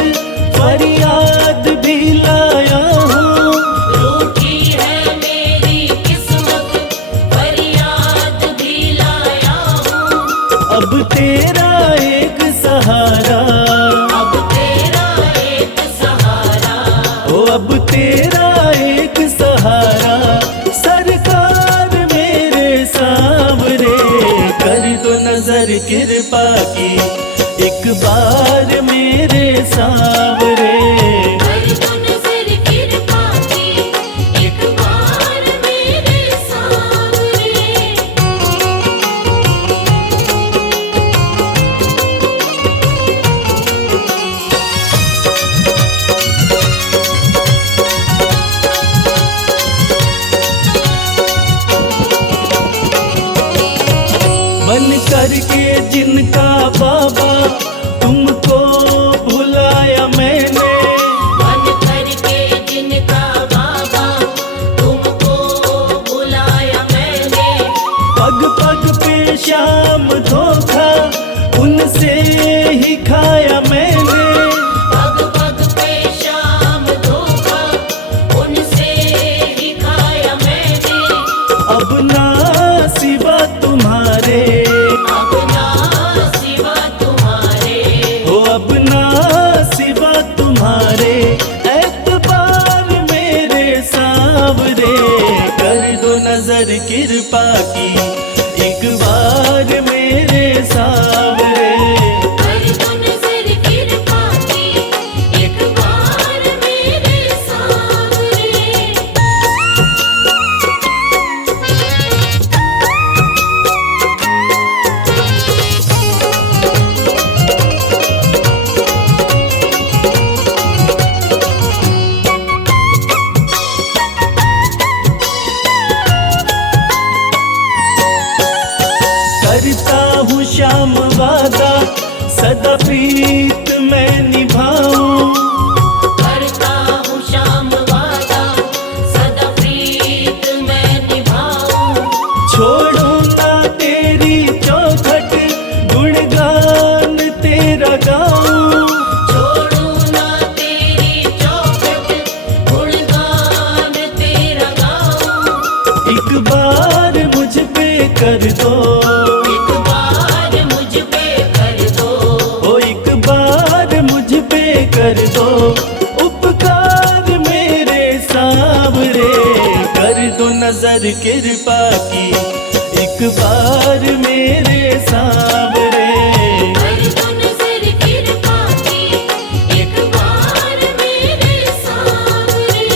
फरियाद भी लाया हूँ। रूठी है मेरी किस्मत फरियाद भी लाया हूँ। अब तेरा एक सहारा, अब तेरा एक सहारा, ओ अब तेरा एक सहारा सरकार मेरे सावरे। कर दो नजर कृपा की एक बार मेरे सावरे। कर दो नजर कृपा की एक बार मेरे सावरे। बन करके जिनका बाबा तुमको भुलाया मैंने। बन करके जिनका बाबा तुमको बुलाया मैंने। पग पग पे शाम धोखा उनसे ही खाया मैंने। पग पग पे शाम धोखा उनसे ही खाया मैंने। अब ना सिवा तुम्हारे, अब ना सिवा तुम्हारे, हो अब ना सिवा तुम्हारे एतबार मेरे सावरे। कर दो नजर कृपा की एक बार मेरे सावरे। कर दो नजर कृपा की एक बार मेरे सावरे। करता हूँ श्याम वादा सदा प्रीत मैं निभाऊं। करता हूँ श्याम वादा सदा प्रीत मैं निभाऊं। छोड़ू ना तेरी चौखट गुणगान तेरा गाऊं। छोड़ू ना तेरी चौखट गुणगान तेरा गाऊं। एक बार मुझ पे कर दो, एक बार मुझ पे कर दो। ओ एक बार मुझ पे कर दो उपकार मेरे सावरे। कर दो नजर कृपा की एक बार मेरे सावरे। कर दो नजर कृपा की एक बार मेरे सावरे।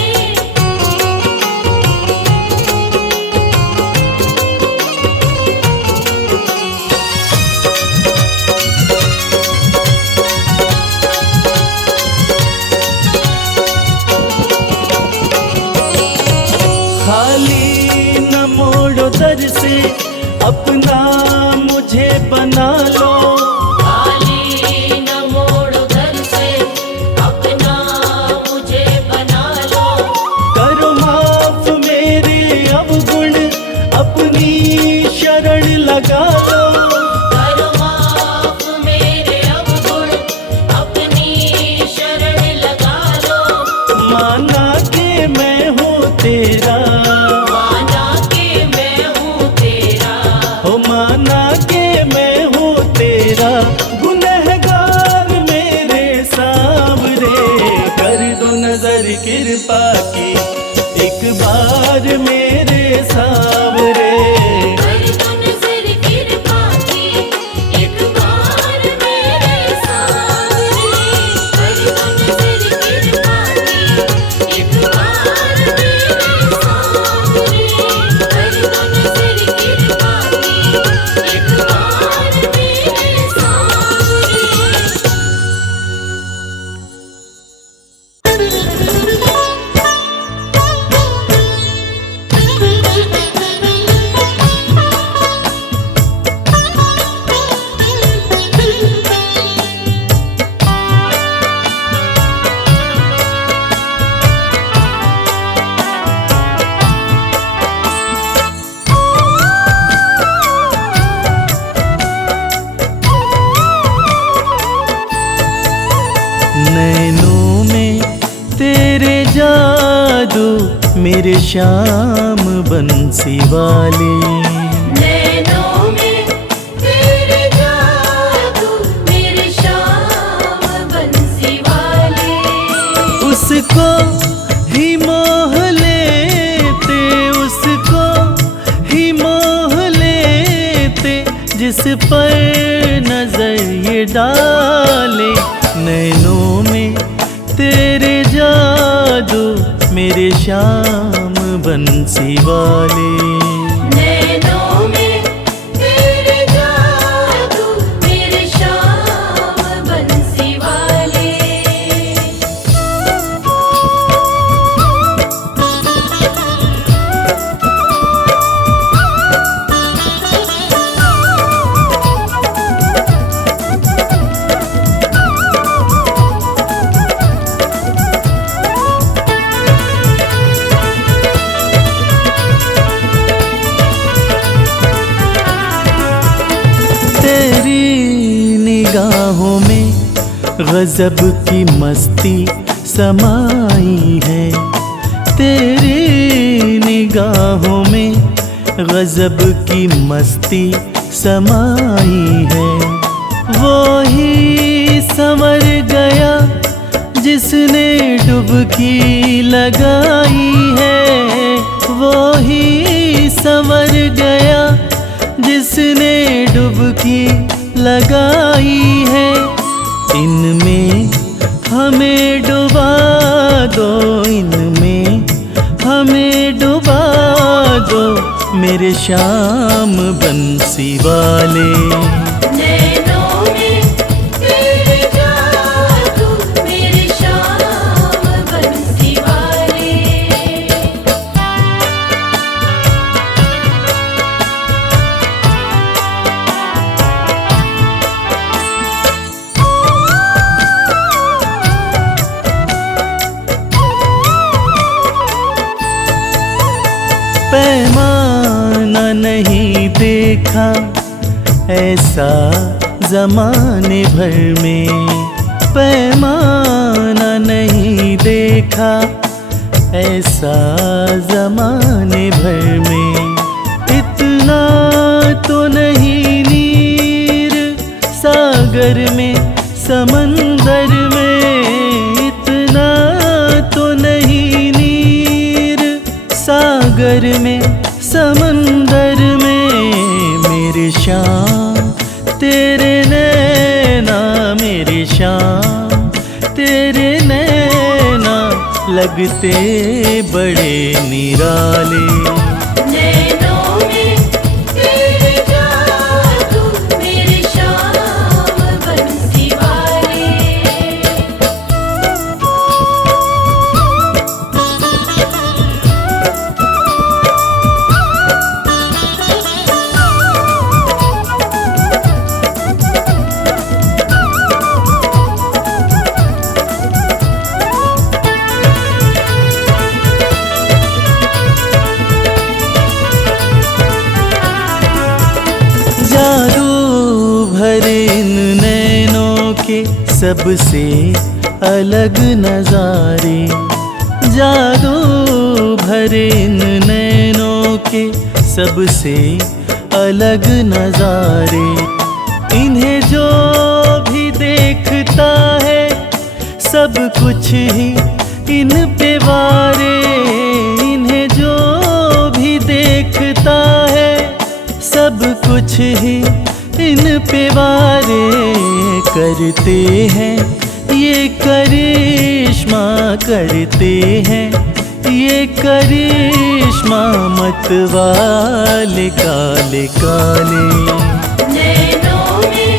खाली न मोड़ो दर से अपना मुझे बना लो। खाली न मोड़ो घर से अपना मुझे बना लो। करो माफ मेरे अवगुण अपनी शरण लगा लो। करो माफ मेरे अवगुण तेरा, माना के मैं हूँ तेरा, हो माना के मैं हूँ तेरा, गुनहगार मेरे सावरे, कर दो नजर कृपा की एक बार मेरे सावरे। कर दो नजर कृपा की एक बार मेरे सावरे, कर दो नजर कृपा की एक बार मेरे सावरे, कर दो नजर कृपा की एक बार मेरे सावरे। नैनों में तेरे जादू मेरे श्याम बंसी वाले, नैनों में तेरे जादू मेरे श्याम बंसी वाले, उसको ही मोह लेते, उसको ही मोह लेते, जिस पर नजर ये डाले। नैनों में तेरे जादू मेरे श्याम बंसी वाले, नैनों में तेरे जादू मेरे श्याम बंसी वाले। तेरी निगाहों में गजब की मस्ती समाई है, तेरी निगाहों में गजब की मस्ती समाई है। वो ही संवर गया जिसने डुबकी लगाई है, वो ही संवर गया जिसने डुबकी लगाई है। इनमें हमें डुबा दो, इनमें हमें डुबा दो, मेरे श्याम बंसी वाले। नैनों में तेरे जादू मेरे श्याम बंसी वाले। पैमाना नहीं देखा ऐसा जमाने भर में, पैमाना नहीं देखा ऐसा जमाने भर में। इतना तो नहीं नीर सागर में समंदर में, इतना तो नहीं नीर सागर में समंदर में। मेरे श्याम तेरे नैना, मेरे श्याम तेरे नैना लगते बड़े निराले। नैनों में तेरे जादू मेरे श्याम बंसी वाले। जादू भरे इन नैनों के सबसे अलग नजारे, जादू भरे इन नैनों के सबसे अलग नजारे। इन्हें जो भी देखता है सब कुछ ही इन पे वारे। इन्हें जो भी देखता है सब कुछ ही इन पे वारे। करते हैं ये करिश्मा, करते हैं ये करिश्मा, मत वाले काले काले। नैनों में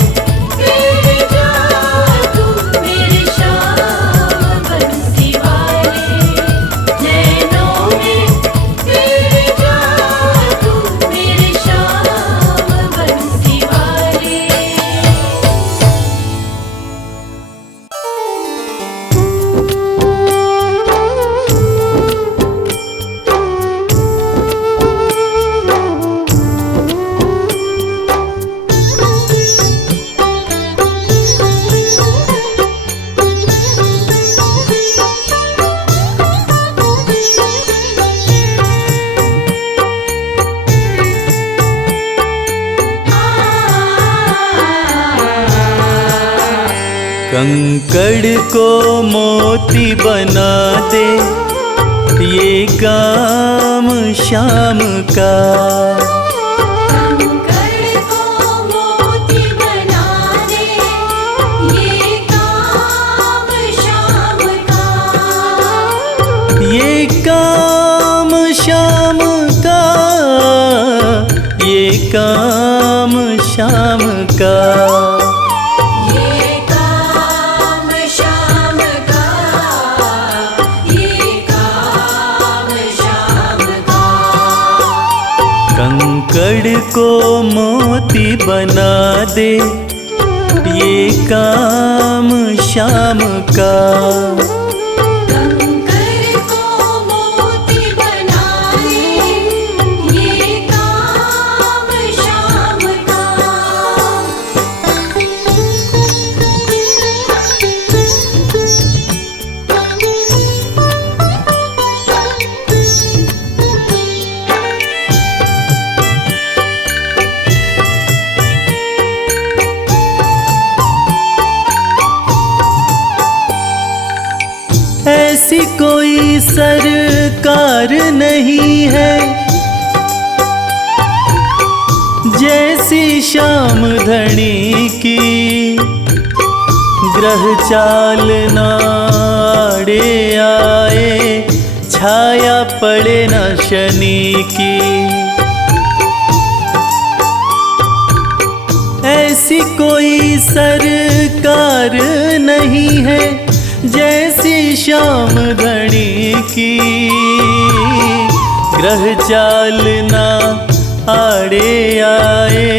तेरे जादू मेरे शाम बंसी वाले। नैनों में तेरे जादू मेरे शाम बंसी वाले। कंकड़ को मोती बना दे ये काम शाम का। कंकड़ को मोती बना दे ये काम शाम का। ये काम शाम का, ये काम शाम का। कंकड़ को मोती बना दे ये काम शाम का। कंकड़ को मोती बना दे ये काम शाम का। ऐसी कोई सरकार नहीं है जैसी श्याम धनी की। ग्रह चाल नाड़े आए छाया पड़े न शनि की। ऐसी कोई सरकार नहीं है जैसी श्याम धनी की। ग्रह चाल ना आड़े आए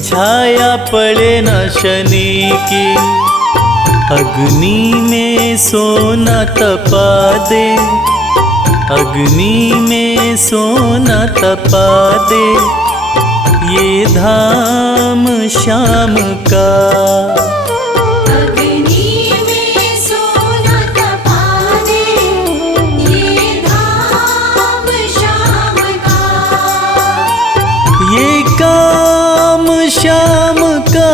छाया पड़े न शनि की। अग्नि में सोना तपा दे, अग्नि में सोना तपा दे ये धाम शाम का। ये काम शाम का,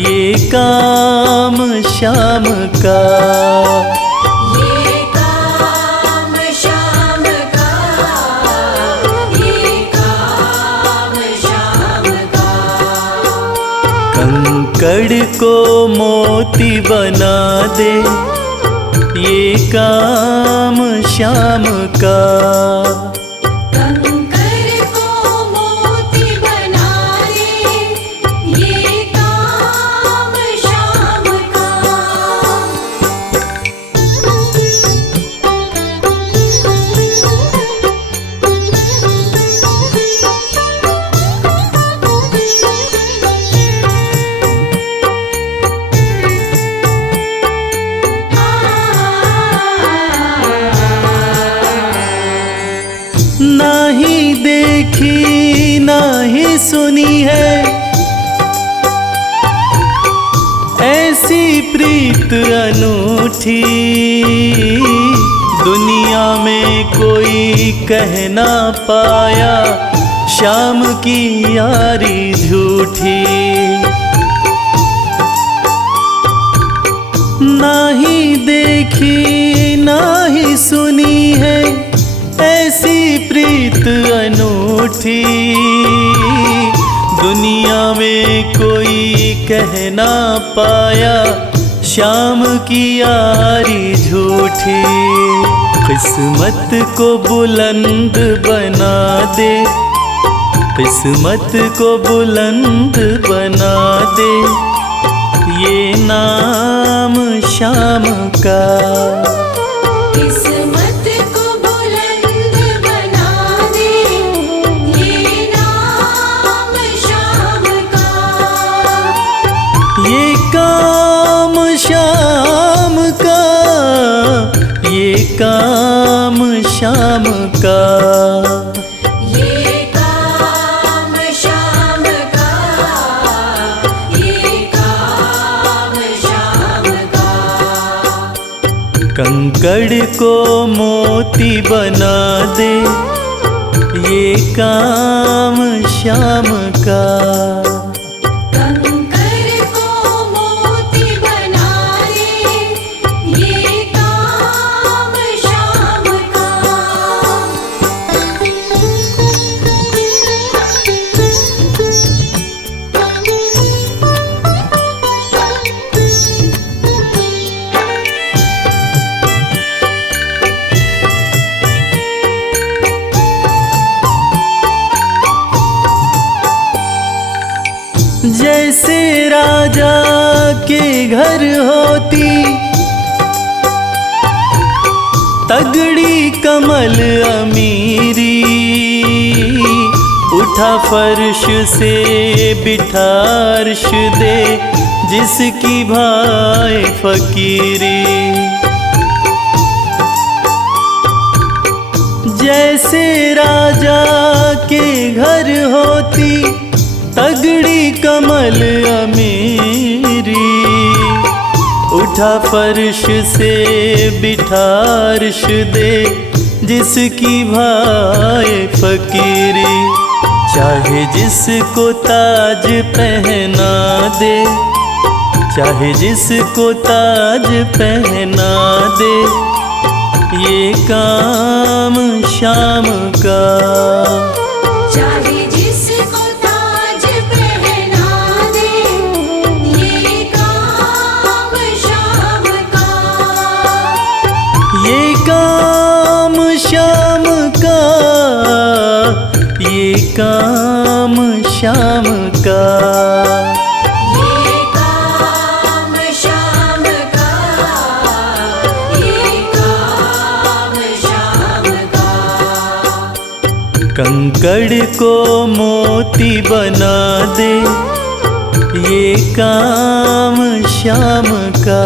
ये काम शाम का। ये काम शाम का, ये काम शाम का। कंकड़ को मोती बना दे ये काम शाम का। नहीं देखी नहीं सुनी है ऐसी प्रीत अनूठी। दुनिया में कोई कह ना पाया श्याम की यारी झूठी। ना ही देखी ना ही सुनी है ऐसी प्रीत अनूठी। दुनिया में कोई कह ना पाया श्याम की यारी झूठी। किस्मत को बुलंद बना दे, किस्मत को बुलंद बना दे ये नाम श्याम का। किस्मत को बुलंद बना दे ये नाम श्याम का। ये काम श्याम का, ये काम श्याम का। ये काम श्याम का, ये काम श्याम का। कंकड़ को मोती बना दे ये काम श्याम का। कंकर को मोती बना दे ये काम श्याम का। जैसे राजा के घर होती तगड़ी कमल अमीरी। उठा फर्श से बिठा अर्श दे जिसकी भाई फकीरी। जैसे राजा के घर होती तगड़ी कमल अमीरी। उठा फर्श से बिठा अर्श दे जिसकी भाई फकीरी। चाहे जिसको ताज पहना दे, चाहे जिसको ताज पहना दे ये काम श्याम का। चाहे जिसको ताज पहना दे ये काम श्याम का। ये काम श्याम का, ये काम श्याम का। ये काम श्याम का, ये काम श्याम का। कंकड़ को मोती बना दे ये काम श्याम का।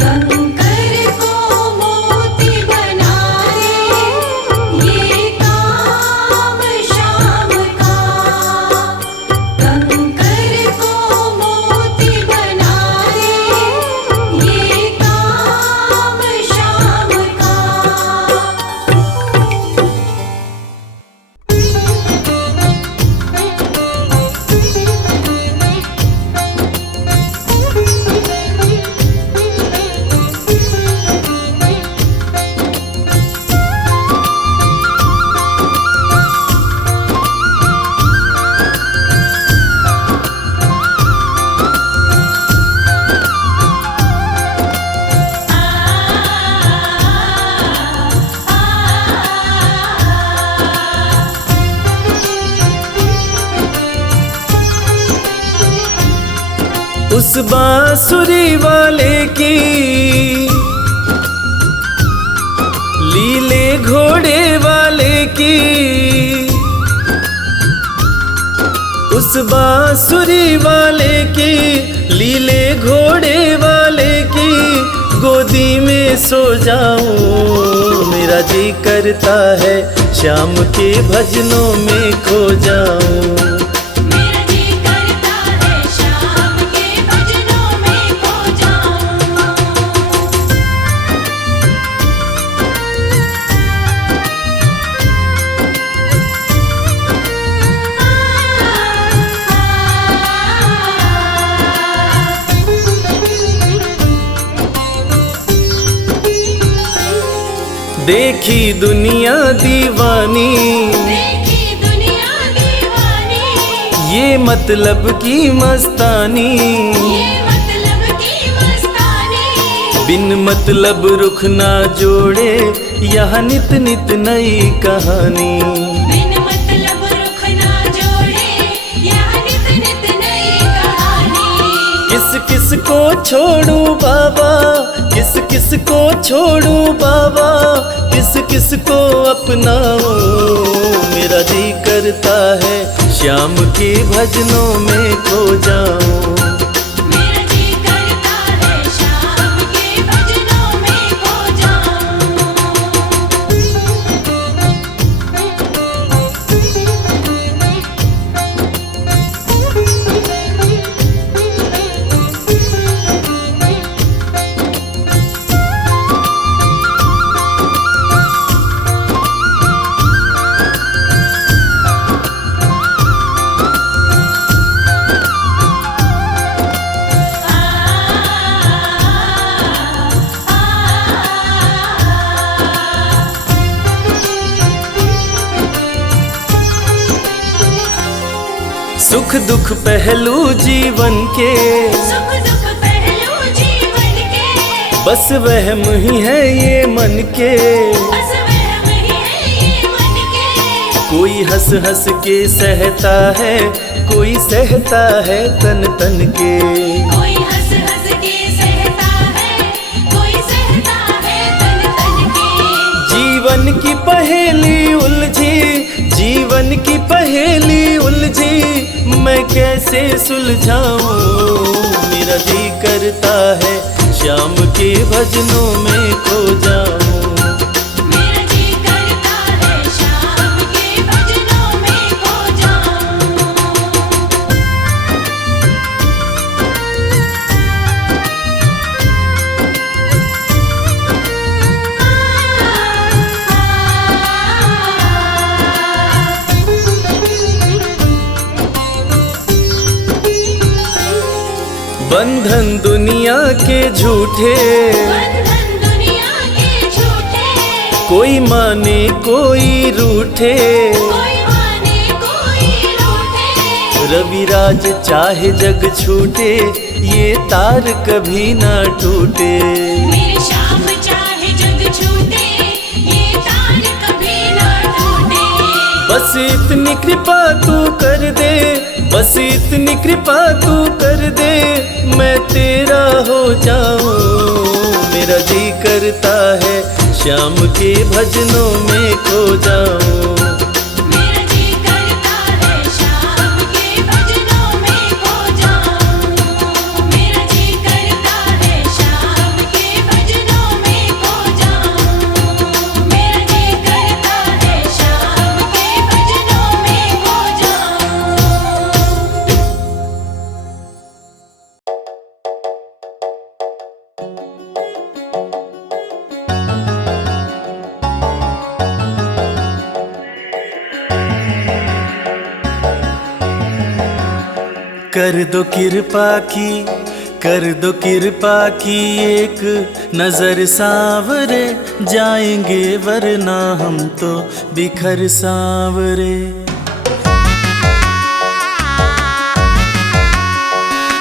कंकर को मोती बना दे ये काम श्याम का। कंकर को मोती बना दे ये काम श्याम का। उस बांसुरी वाले की लीले घोड़े वाले की। उस बांसुरी वाले की लीले घोड़े वाले की गोदी में सो जाऊं। मेरा जी करता है श्याम के भजनों में खो जाऊं। मेरा जी करता है श्याम के भजनों में खो जाऊं। देखी दुनिया दीवानी, देखी दुनिया दीवानी, ये मतलब की मस्तानी, ये मतलब की मस्तानी। बिन मतलब रुख ना जोड़े, यहाँ नित नित नई कहानी। बिन मतलब रुख ना जोड़े, यहाँ नित नित नई कहानी। किस किस को छोड़ू बाबा, किस किस को छोड़ू बाबा, किस किस को अपनाऊं। मेरा जी करता है श्याम के भजनों में खो जाऊं। मेरा जी करता है शाम के भजनों में खो जाऊं। सुख दुख पहलू जीवन के, सुख दुख पहलू जीवन के, बस वहम ही है ये मन के। बस वहम ही है ये मन के। कोई हंस हंस के सहता है, कोई सहता है तन तन के। कोई हंस हंस के सहता है, कोई सहता है तन तन के। जीवन की पहेली उलझी, जीवन की पहेली उलझी, मैं कैसे सुलझाऊं। मेरा जी करता है श्याम के भजनों में खो जाऊं। मेरा जी करता है शाम के भजनों में खो जाऊं। बंधन दुनिया के झूठे, बंधन दुनिया के झूठे, कोई माने कोई रूठे। कोई माने कोई रूठे। रविराज चाहे जग छूटे, ये तार कभी ना टूटे। मेरे श्याम चाहे जग छूटे, ये तार कभी ना टूटे। बस इतनी कृपा तू कर दे, बस इतनी कृपा तू कर दे, मैं तेरा हो जाऊं। मेरा जी करता है श्याम के भजनों में खो जाऊं। मेरा जी करता है शाम के भजनों में खो जाऊं। मेरा जी करता है शाम के भजनों में खो जाऊं। मेरा जी करता है शाम के भजनों में खो जाऊं। कर दो कृपा की, कर दो कृपा की, एक नजर सावरे जाएंगे वरना हम तो बिखर सावरे।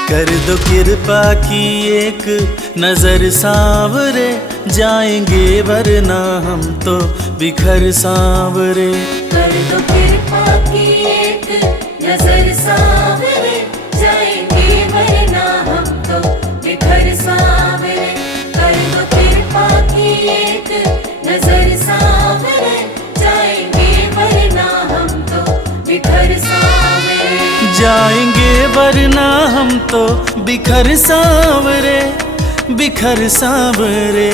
कर दो कृपा की, एक नजर सावरे जाएंगे वरना हम तो बिखर सावरे। कर दो कृपा की, एक नजर सावरे जाएंगे वरना हम तो बिखर सावरे। कर दो कृपा की, एक नजर सावरे जाएंगे वरना हम तो बिखर सावरे। जाएंगे वरना हम तो बिखर सावरे, बिखर सावरे,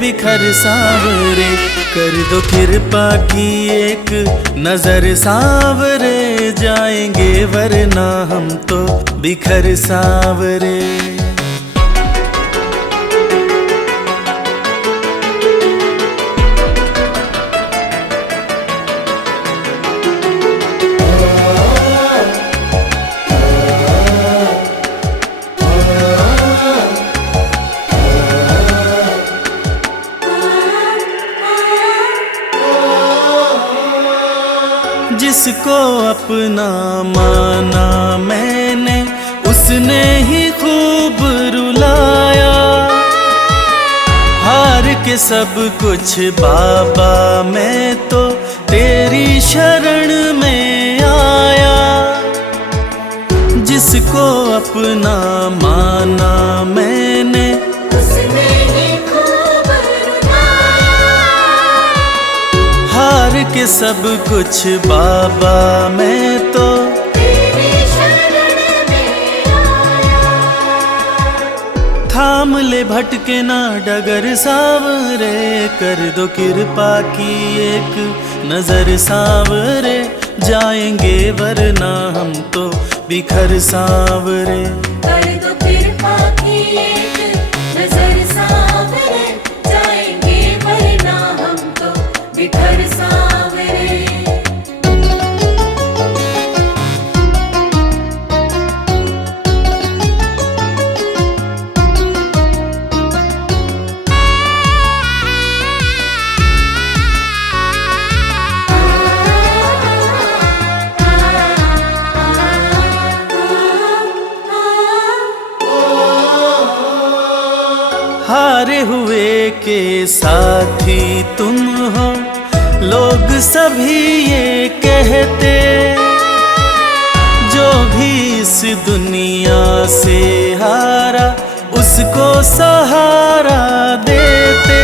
बिखर सावरे। कर दो कृपा की, एक नजर सावरे जाएंगे वरना हम तो बिखर सावरे। जिसको अपना माना मैंने उसने ही खूब रुलाया। हार के सब कुछ बाबा मैं तो तेरी शरण में आया। जिसको अपना माना मैंने उसने ही खूब रुलाया। हार के सब कुछ बाबा मैं तो तेरी शरण में आया। थाम ले भटके ना डगर सावरे, कर दो कृपा की एक नजर सावरे। जाएंगे वरना हम तो बिखर सावरे। कर दो कृपा की एक नजर सावरे, जाएंगे वरना हम तो बिखर सावरे। हारे हुए के साथी तुम हो, लोग सभी ये कहते। जो भी इस दुनिया से हारा उसको सहारा देते।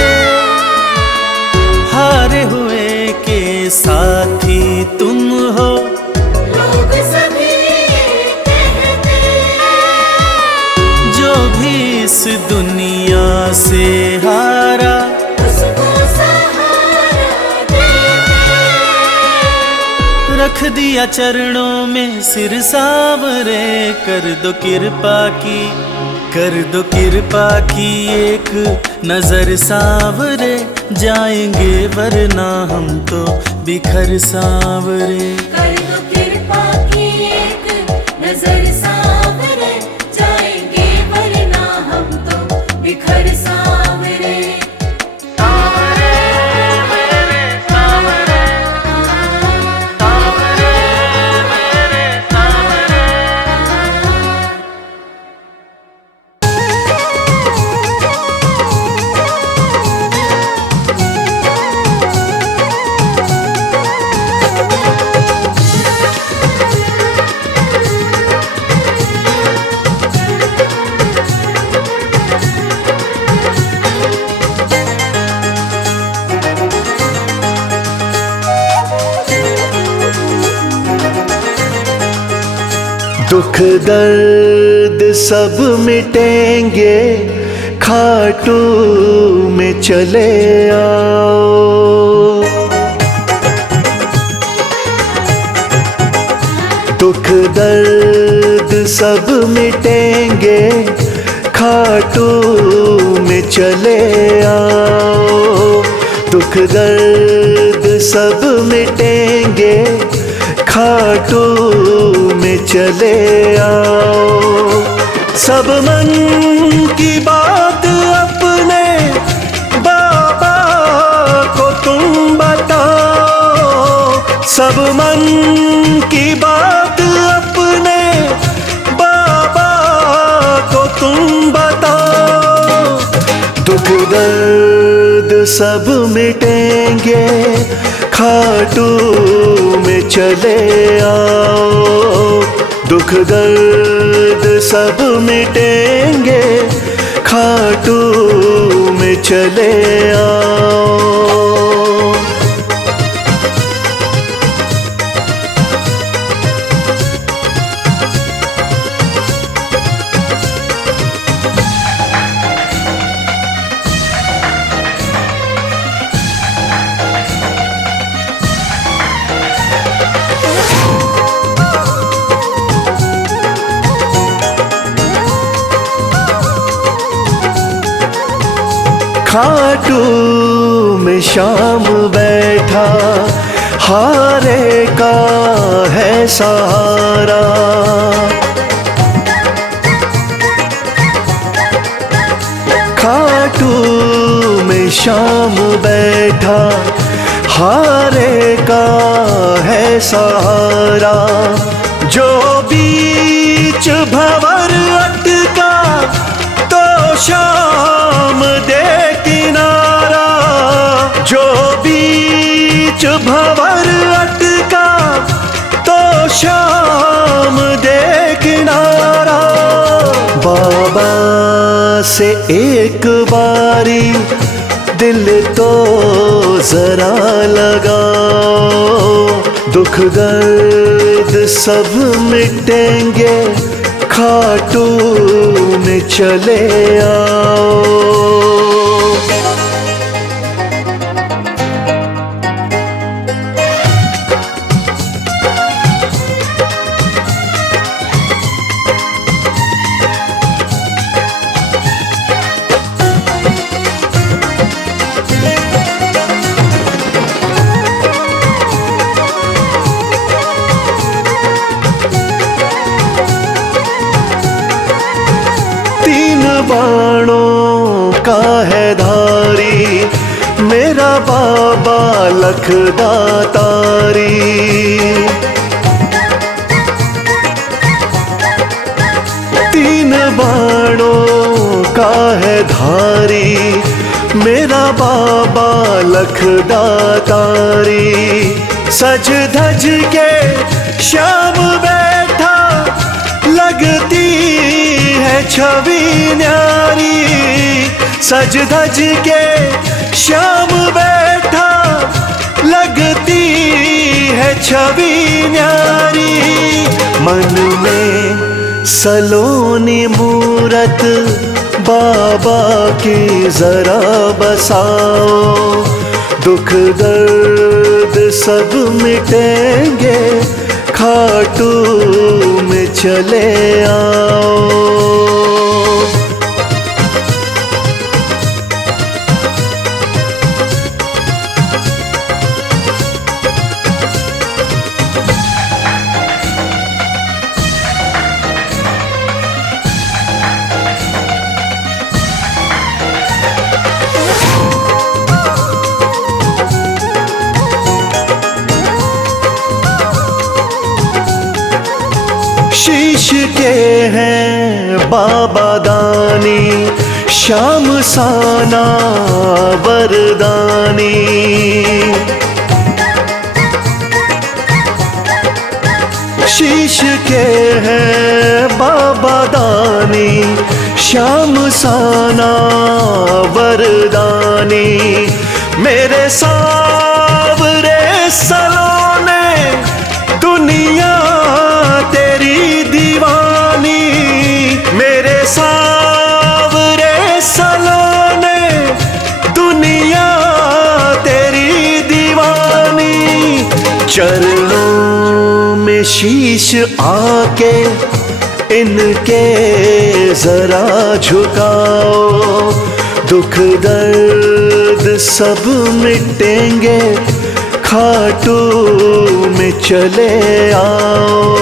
हारे हुए के साथी तुम हो, लोग सभी ये कहते। जो भी इस दुनिया से हारा उसको सहारा देते। रख दिया चरणों में सिर सावरे। कर दो कृपा की, कर दो कृपा की एक नजर सावरे। जाएंगे वरना हम तो बिखर सावरे। कर दो कृपा की एक नजर सावरे, जाएंगे वरना हम तो बिखर सावरे। दुख दर्द सब मिटेंगे, खाटू में चले आओ। दुख दर्द सब मिटेंगे, खाटू में चले आओ। दुख दर्द सब मिटेंगे, खाटू में चले आओ। सब मन की बात अपने बाबा को तुम बताओ। सब मन की बात अपने बाबा को तुम बताओ। दुख दर्द सब मिटेंगे, खाटू में चले आओ। दुख दर्द सब मिटेंगे, खाटू में चले आओ। खाटू में शाम बैठा, हारे का है सहारा। खाटू में शाम बैठा, हारे का है सहारा। जो बीच भंवर अटका तो शाम दे किनारा। जो बीच भंवर अटका तो शाम दे किनारा। बाबा से एक बारी दिल तो जरा लगाओ। दुख दर्द सब मिटेंगे, खाटू में चले आओ। बाणों का है धारी मेरा बाबा लखदातारी। तीन बाणों का है धारी मेरा बाबा लखदातारी। सज धज के श्याम बैठा लगती है छवि न्यारी। सज धज के श्याम बैठा लगती है छवि न्यारी। मन में सलोनी मूरत बाबा की जरा बसाओ। दुख दर्द सब मिटेंगे, खाटू में चले आओ। शीश के हैं बाबा दानी, श्याम साना वरदानी। शीश के हैं बाबा दानी, श्याम साना वरदानी। मेरे सावरे सलोने दुनिया तेरी दीवानी। मेरे सावरे सलोने दुनिया तेरी दीवानी। चरणों में शीश आके इनके जरा झुकाओ। दुख दर्द सब मिटेंगे, खाटू में चले आओ।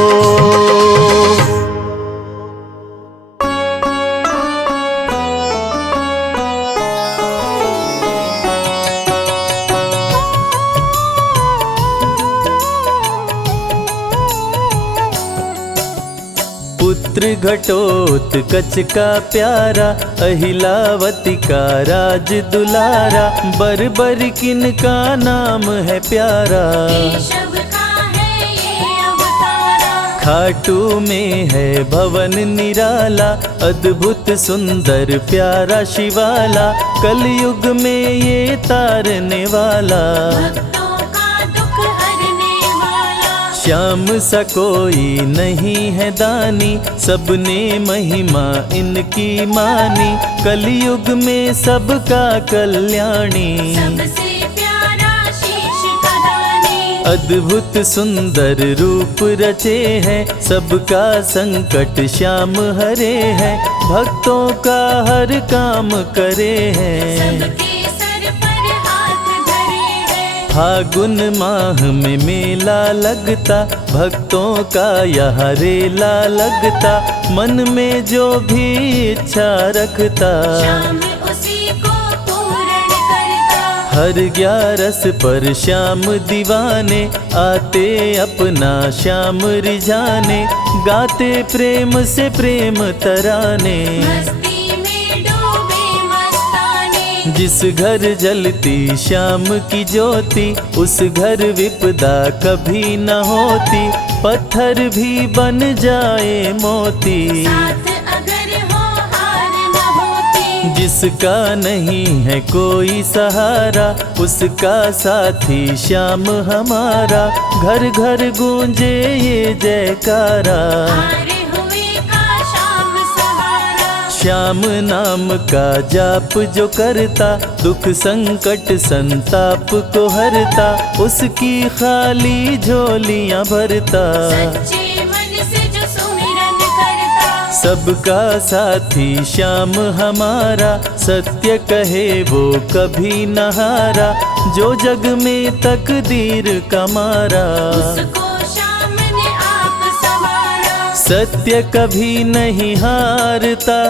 पुत्र घटोत्कच का प्यारा, अहिलावती का राज दुलारा। बरबर किन का नाम है प्यारा, केशव का है ये अवतारा। खाटू में है भवन निराला, अद्भुत सुंदर प्यारा शिवाला। कलयुग में ये तारने वाला, भक्तों का दुख हरने वाला। श्याम सा कोई नहीं है दानी, सबने महिमा इनकी मानी। कलयुग में सबका कल्याणी, सबसे प्यारा शीश का दानी। अद्भुत सुंदर रूप रचे हैं, सबका संकट श्याम हरे हैं। भक्तों का हर काम करे हैं, सबके सर पर हाथ धरे हैं। फागुन माह में मेला लगता, भक्तों का यहाँ रेला लगता। मन में जो भी इच्छा रखता, श्याम उसी को पूर्ण करता। हर ग्यारस पर श्याम दीवाने आते अपना श्याम रिझाने, गाते प्रेम से प्रेम तराने। मस्ती में डूबे मस्ताने, जिस घर जलती श्याम की ज्योति, उस घर विपदा कभी न होती, पत्थर भी बन जाए मोती। साथ अगर हो हार न होती, जिसका नहीं है कोई सहारा, उसका साथी श्याम हमारा। घर घर गूंजे ये जयकारा, हारे हुए का श्याम सहारा। श्याम नाम का जाप जो करता, दुख संकट संताप को हरता, उसकी खाली झोलियां भरता। सच्चे मन से जो सुमिरन करता, सबका साथी श्याम हमारा, सत्य कहे वो कभी न हारा, जो जग में तकदीर का मारा। उसको श्याम ने आप संवारा। सत्य कभी नहीं हारता,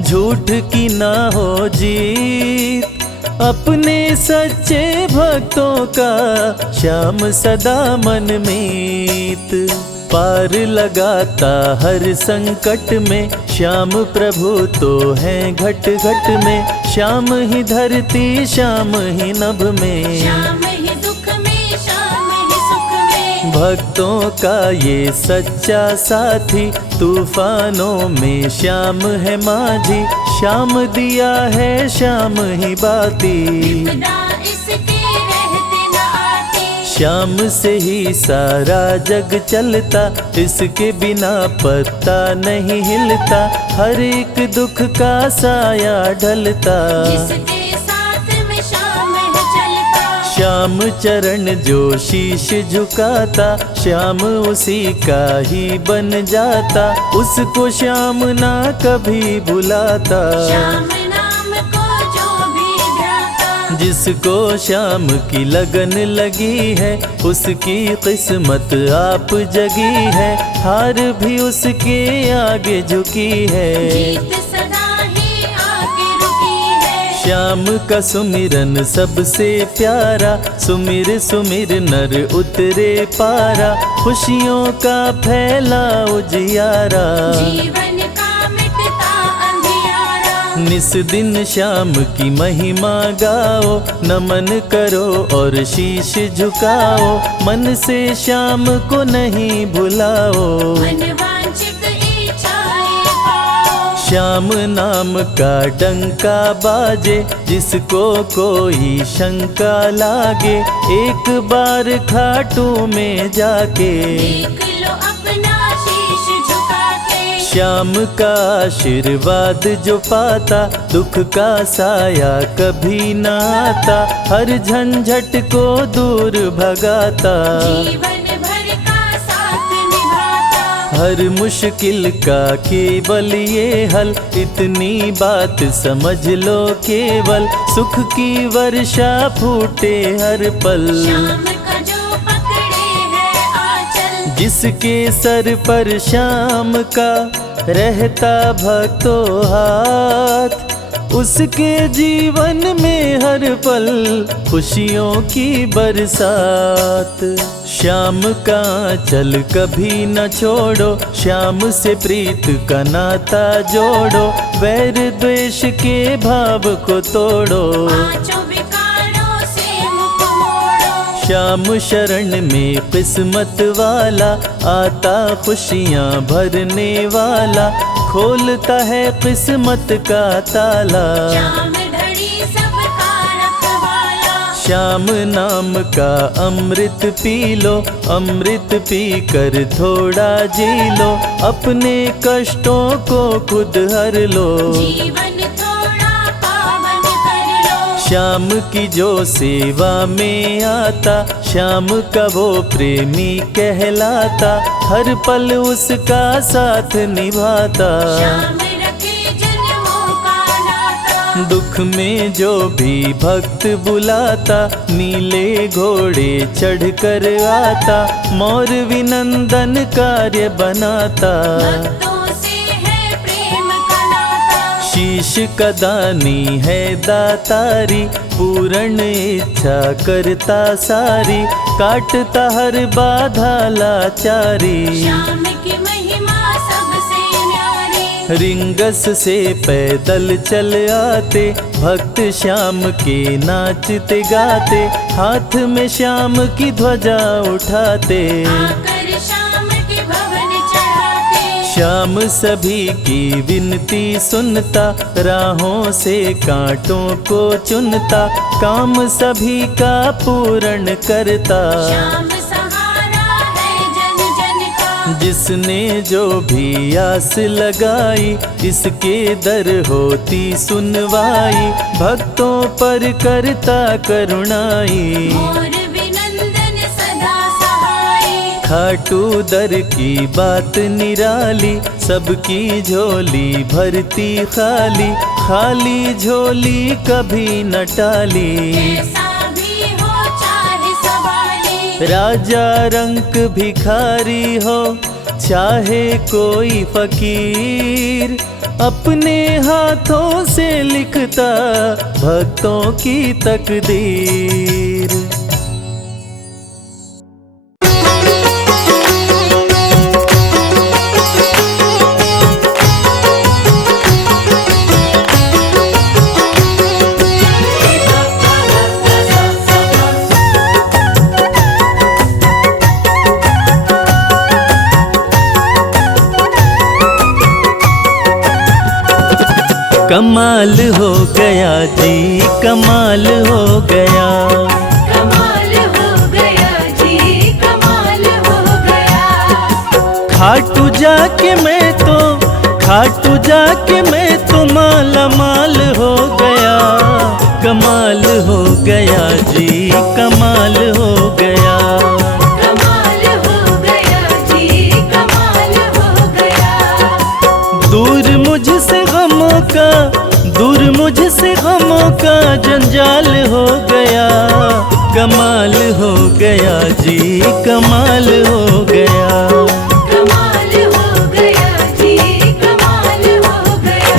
झूठ की ना हो जीत, अपने सच्चे भक्तों का श्याम सदा मन मीत। पार लगाता हर संकट में, श्याम प्रभु तो हैं घट घट में। श्याम ही धरती श्याम ही नभ में, श्याम ही दुख में श्याम ही सुख में। भक्तों का ये सच्चा साथी, तूफानों में श्याम है माझी। श्याम दिया है श्याम ही बाती, विपदा इसके रहते न आती। श्याम से ही सारा जग चलता, इसके बिना पत्ता नहीं हिलता, हर एक दुख का साया ढलता। जिसके साथ में श्याम है चलता, श्याम चरण जो शीश झुकाता, श्याम उसी का ही बन जाता, उसको श्याम ना कभी भुलाता। श्याम नाम को जो भी ध्याता, जिसको श्याम की लगन लगी है, उसकी किस्मत आप जगी है, हार भी उसके आगे झुकी है। जीत सदा ही आगे रुकी है। श्याम का सुमिरन सबसे प्यारा, सुमिर सुमिर नर उतरे पारा, खुशियों का फैला उजियारा। जीवन का मिटता अंधियारा, निस दिन श्याम की महिमा गाओ, नमन करो और शीश झुकाओ, मन से श्याम को नहीं भुलाओ। मन वांछित इच्छाएं पाओ। श्याम नाम का डंका बाजे, जिसको कोई शंका लागे, एक बार खाटू में जाके देख लो अपना शीश झुका के। श्याम का आशीर्वाद जो पाता, दुख का साया कभी न आता, हर झंझट को दूर भगाता, जीवन भर का साथ निभाता। हर मुश्किल का केवल ये हल, इतनी बात समझ लो केवल, सुख की वर्षा फूटे हर पल। श्याम का जो पकड़े है आंचल, जिसके सर पर श्याम का रहता भक्तों हाथ, उसके जीवन में हर पल खुशियों की बरसात। श्याम का चल कभी न छोड़ो, श्याम से प्रीत का नाता जोड़ो, वैर द्वेष के भाव को तोड़ो। पांचों विकारों से मुख मोड़ो। श्याम शरण में किस्मत वाला, आता खुशियाँ भरने वाला, खोलता है किस्मत का ताला। श्याम धड़ी सबका रखवाला, श्याम नाम का अमृत पी लो, अमृत पी कर थोड़ा जी लो, अपने कष्टों को खुद हर लो। जीवन थोड़ा पावन कर लो। श्याम की जो सेवा में आता, श्याम का वो प्रेमी कहलाता, हर पल उसका साथ निभाता। श्याम रखे जन्मों का नाता, दुख में जो भी भक्त बुलाता, नीले घोड़े चढ़ कर आता, मोर विनंदन कार्य बनाता। भक्तों से है प्रेम का नाता, शीश का दानी है दातारी, पूर्ण इच्छा करता सारी, काटता हर बाधा लाचारी। श्याम की महिमा सबसे न्यारी, रिंगस से पैदल चल आते, भक्त श्याम के नाचते गाते, हाथ में श्याम की ध्वजा उठाते। आकर श्याम के भवन चढ़ाते, श्याम सभी की विनती सुनता, राहों से कांटों को चुनता, काम सभी का पूर्ण करता। श्याम सहारा है जन जन का, जिसने जो भी आस लगाई, इसके दर होती सुनवाई, भक्तों पर करता करुणाई। मोर विनंदन सदा सहाय, खाटू दर की बात निराली, सबकी झोली भरती खाली, खाली झोली कभी न टाली। कैसा भी हो चाहे सवाली, राजा रंक भिखारी हो चाहे कोई फकीर, अपने हाथों से लिखता भक्तों की तकदीर। कमाल हो गया जी, कमाल हो गया, कमाल हो गया जी, कमाल हो गया। खाटू जाके मैं तो माला माल हो गया। कमाल हो गया जी, कमाल हो गया, कमाल हो गया जी, कमाल हो गया। दूर मुझसे गमों का जंजाल हो गया। कमाल हो गया जी, कमाल हो गया, कमाल हो गया जी, कमाल हो गया।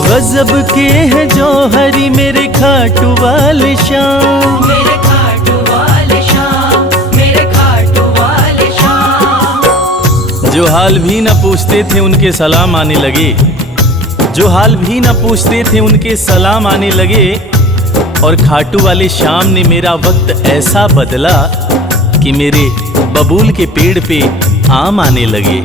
गजब के हैं जौहरी मेरे खाटू वाले श्याम, मेरे खाटू वाले श्याम, मेरे खाटू वाले श्याम। जो हाल भी न पूछते थे उनके सलाम आने लगे, जो हाल भी न पूछते थे उनके सलाम आने लगे। और खाटू वाले श्याम ने मेरा वक्त ऐसा बदला कि मेरे बबूल के पेड़ पे आम आने लगे।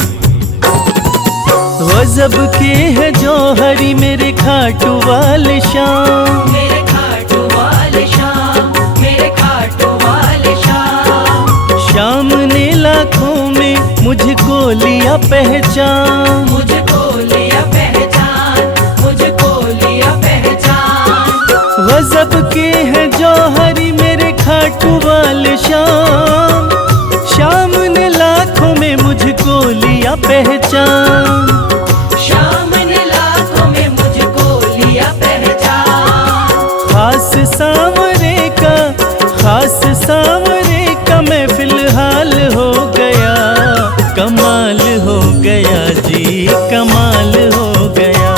गजब के है जौहरी मेरे खाटू वाले श्याम, मेरे खाटू वाले श्याम, मेरे खाटू वाले श्याम। श्याम ने लाखों में मुझको लिया पहचान, मुझको लिया पहचान, मुझको लिया पहचान। गजब के है जौहरी मेरे खाटू वाले श्याम, श्याम ने लाखों में मुझको लिया पहचान। श्याम ने लाखों में मुझको लिया पहचान। खास सांवरे का मैं फिलहाल हो गया। कमाल हो गया जी, कमाल हो गया,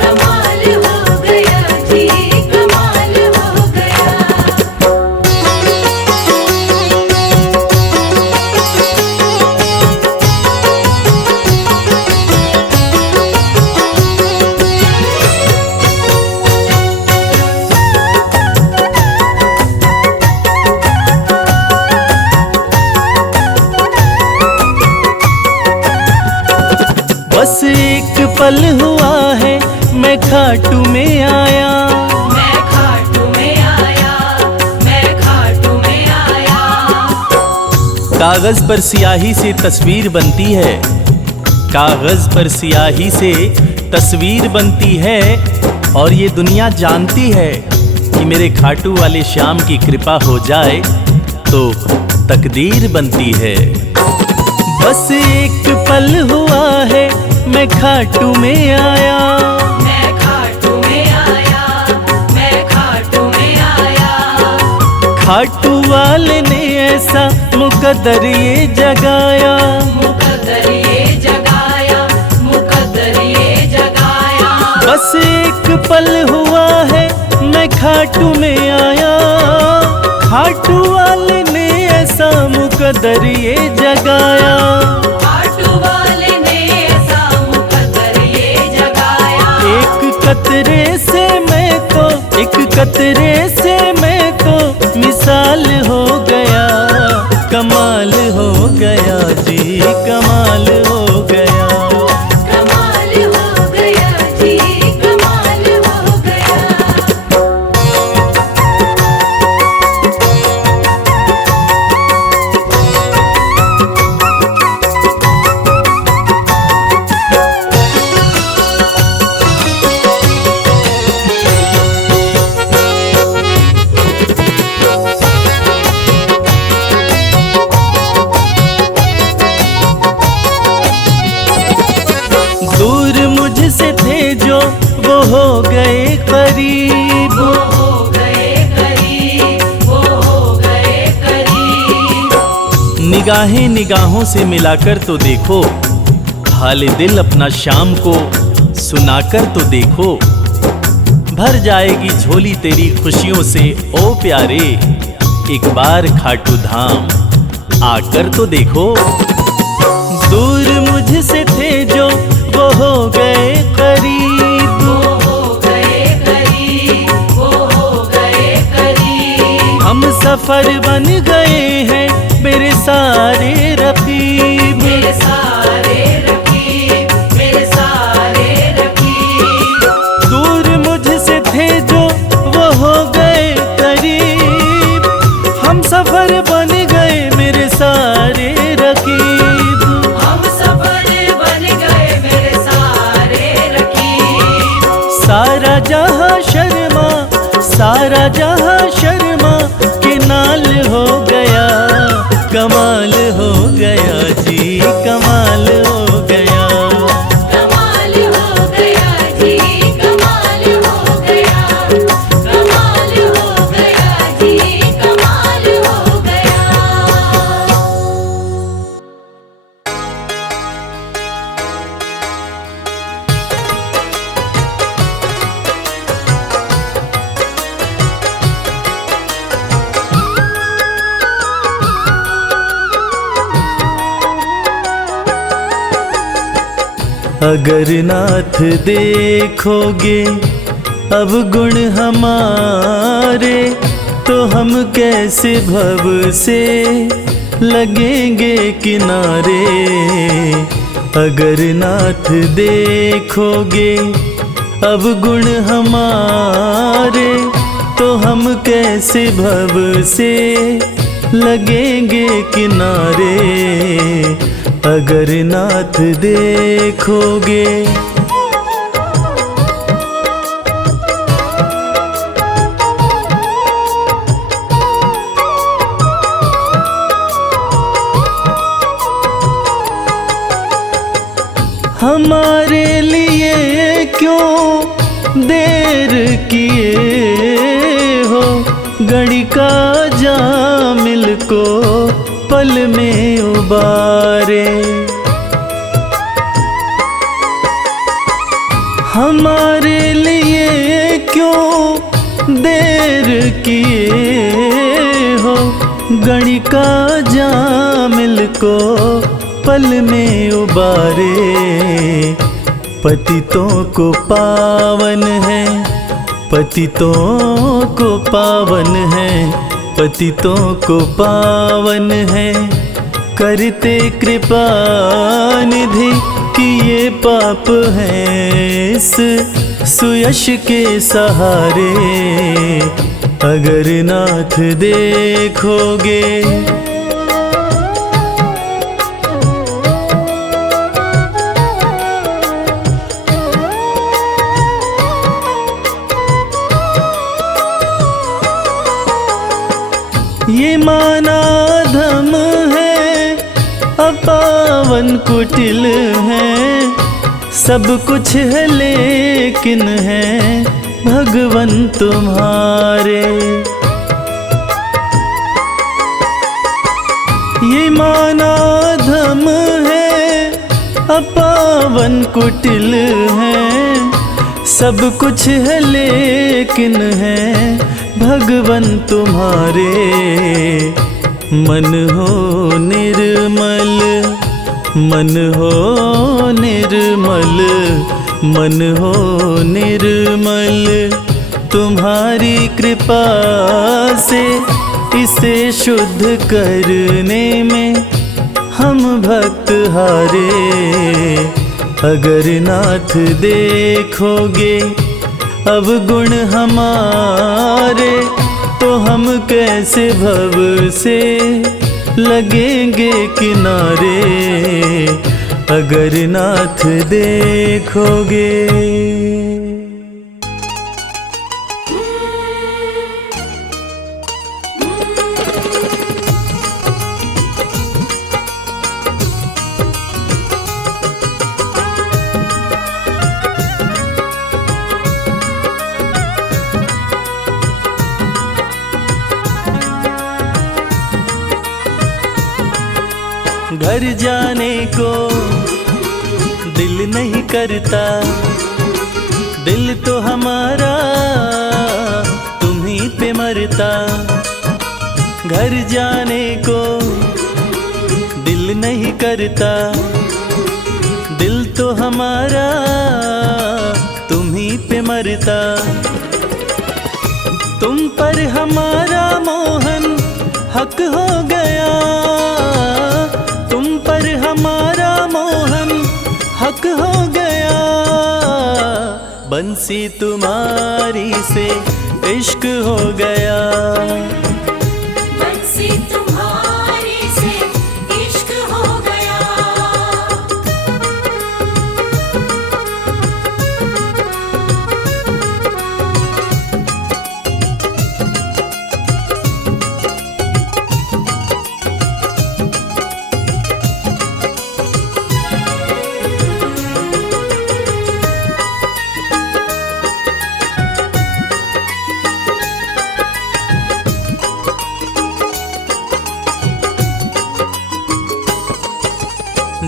कमाल हो गया जी, कमाल हो गया। बस एक पल हुआ है मैं खाटू में आया। मैं खाटू में आया, मैं खाटू में आया। कागज पर स्याही से तस्वीर बनती है, कागज पर स्याही से तस्वीर बनती है। और ये दुनिया जानती है कि मेरे खाटू वाले श्याम की कृपा हो जाए तो तकदीर बनती है। बस एक पल हुआ है मैं खाटू में आया, मैं खाटू में आया, मैं खाटू में आया। खाटू वाले ने ऐसा मुकद्दर ये जगाया, मुकद्दर ये जगाया, मुकद्दर ये जगाया। बस एक पल हुआ है मैं खाटू में आया, खाटू वाले ने ऐसा मुकद्दर ये जगाया। खाटू वाले ने ऐसा मुकद्दर ये जगाया। एक कतरे से मैं तो, एक कतरे से मैं तो मिसाल हो गया, कमाल हो गया जी, कमाल हो गया। कमाल हो गया जी, कमाल हो गया। दूर मुझसे थे जो वो हो गए करीब, वो हो गए करीब, वो हो गए करीब। निगाहें निगाहों से मिलाकर तो देखो, हाले दिल अपना शाम को सुनाकर तो देखो। भर जाएगी झोली तेरी खुशियों से ओ प्यारे, एक बार खाटू धाम आकर तो देखो। दूर मुझसे थे जो वो हो गए करीब, वो हो गए करीब, वो हो गए करीब। हम सफर बन गए हैं मेरे सारे रकीब, मेरे सारे रकीब, मेरे सारे रकीब। दूर मुझसे थे जो वो हो गए करीब, हम सफर बन गए मेरे सारे रकीब। हम सफर बन गए मेरे सारे रकीब। सारा जहां शर्मा, सारा जहां शर्मा के नाल हो गया, कमाल हो गया जी, कमाल हो गया। कमाल हो गया जी, कमाल हो गया। कमाल हो गया जी, कमाल हो गया। अगर नाथ देखोगे अब गुण हमारे, तो हम कैसे भव से लगेंगे किनारे। अगर नाथ देखोगे अब गुण हमारे, तो हम कैसे भव से लगेंगे किनारे। अगर नाथ देखोगे। हमारे लिए क्यों देर किए हो, घड़ी का जामिल को पल में उबारे। हमारे लिए क्यों देर किए हो, घड़ी का जामिल को पल में उबारे। पतितों को पावन है, पतितों को पावन है, पतितों को पावन है। करते कृपा निधि कि ये पाप हैं इस सुयश के सहारे। अगर नाथ देखोगे। ये माना धम पावन कुटिल हैं, सब कुछ है लेकिन है भगवन तुम्हारे। ये माना धम है अपावन कुटिल हैं, सब कुछ है लेकिन है भगवन तुम्हारे। मन हो निर्मल, मन हो निर्मल, मन हो निर्मल, तुम्हारी कृपा से इसे शुद्ध करने में हम भक्त हारे। अगर नाथ देखोगे अब गुण हमारे, तो हम कैसे भव से लगेंगे किनारे। अगर नाथ देखोगे। घर जाने को दिल नहीं करता, दिल तो हमारा तुम्हीं पे मरता। घर जाने को दिल नहीं करता, दिल तो हमारा तुम्हीं पे मरता। तुम पर हमारा मोहन हक हो गया, तुम पर हमारा मोहन हक हो गया। बंसी तुम्हारी से इश्क हो गया, बंसी तुम्हारी से इश्क हो गया।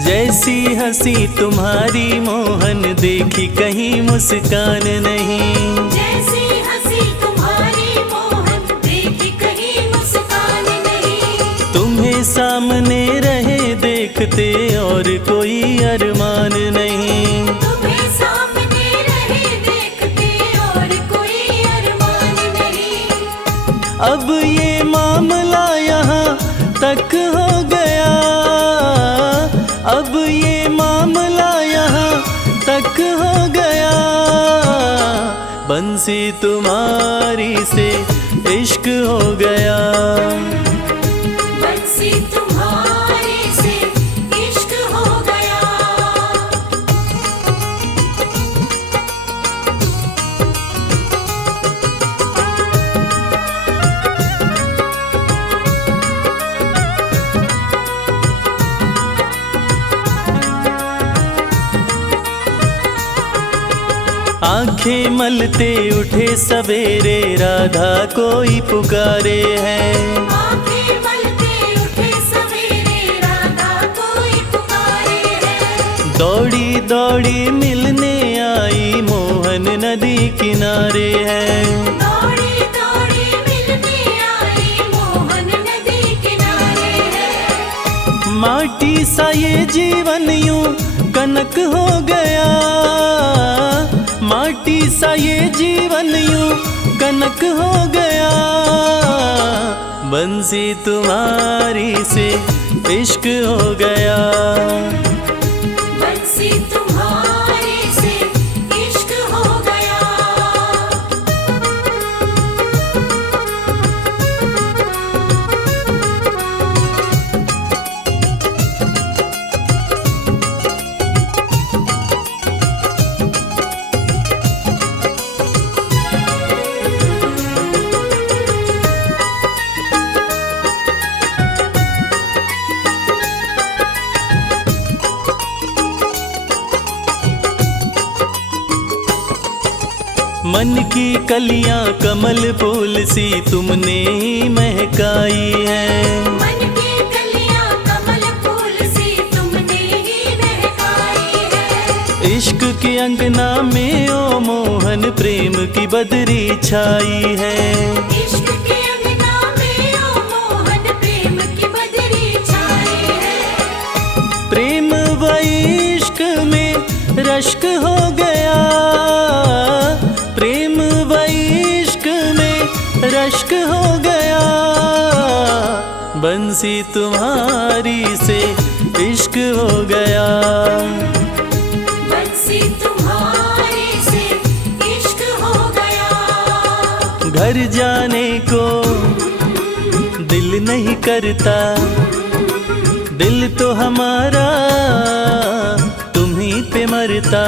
जैसी हंसी तुम्हारी मोहन देखी कहीं मुस्कान नहीं। जैसी हंसी तुम्हारी मोहन देखी कहीं मुस्कान नहीं। तुम्हें सामने रहे देखते और कोई अरमान नहीं। तुम्हें सामने रहे देखते और कोई अरमान नहीं। अब ये मामला यहाँ तक हो गया, अब ये मामला यहाँ तक हो गया। बंसी तुम्हारी से इश्क हो गया, बंसी तुम्हारी से इश्क हो गया। आंखें मलते उठे सवेरे राधा कोई पुकारे है। आंखें मलते उठे सवेरे राधा कोई पुकारे है। दौड़ी दौड़ी मिलने आई मोहन नदी किनारे है। दौड़ी दौड़ी मिलने आई मोहन नदी किनारे है। माटी सा ये जीवन यूं कनक हो गया, माटी सा ये जीवन यूं कनक हो गया। बंसी तुम्हारी से इश्क हो गया, बंसी तुम्हारी से इश्क हो गया। मन की कलियां कमल फूल सी तुमने ही महकाई है। मन की कलियां कमल फूल सी तुमने ही महकाई है। इश्क के अंगना में ओ मोहन प्रेम की बदरी छाई है। इश्क के अंगना में ओ मोहन प्रेम की बदरी छाई है। प्रेम व इश्क में रश्क हो गया, प्रेम व इश्क में रश्क हो गया। बंसी तुम्हारी से इश्क हो गया। बंसी तुम्हारे से इश्क हो गया। घर जाने को दिल नहीं करता, दिल तो हमारा तुम्हीं पे मरता।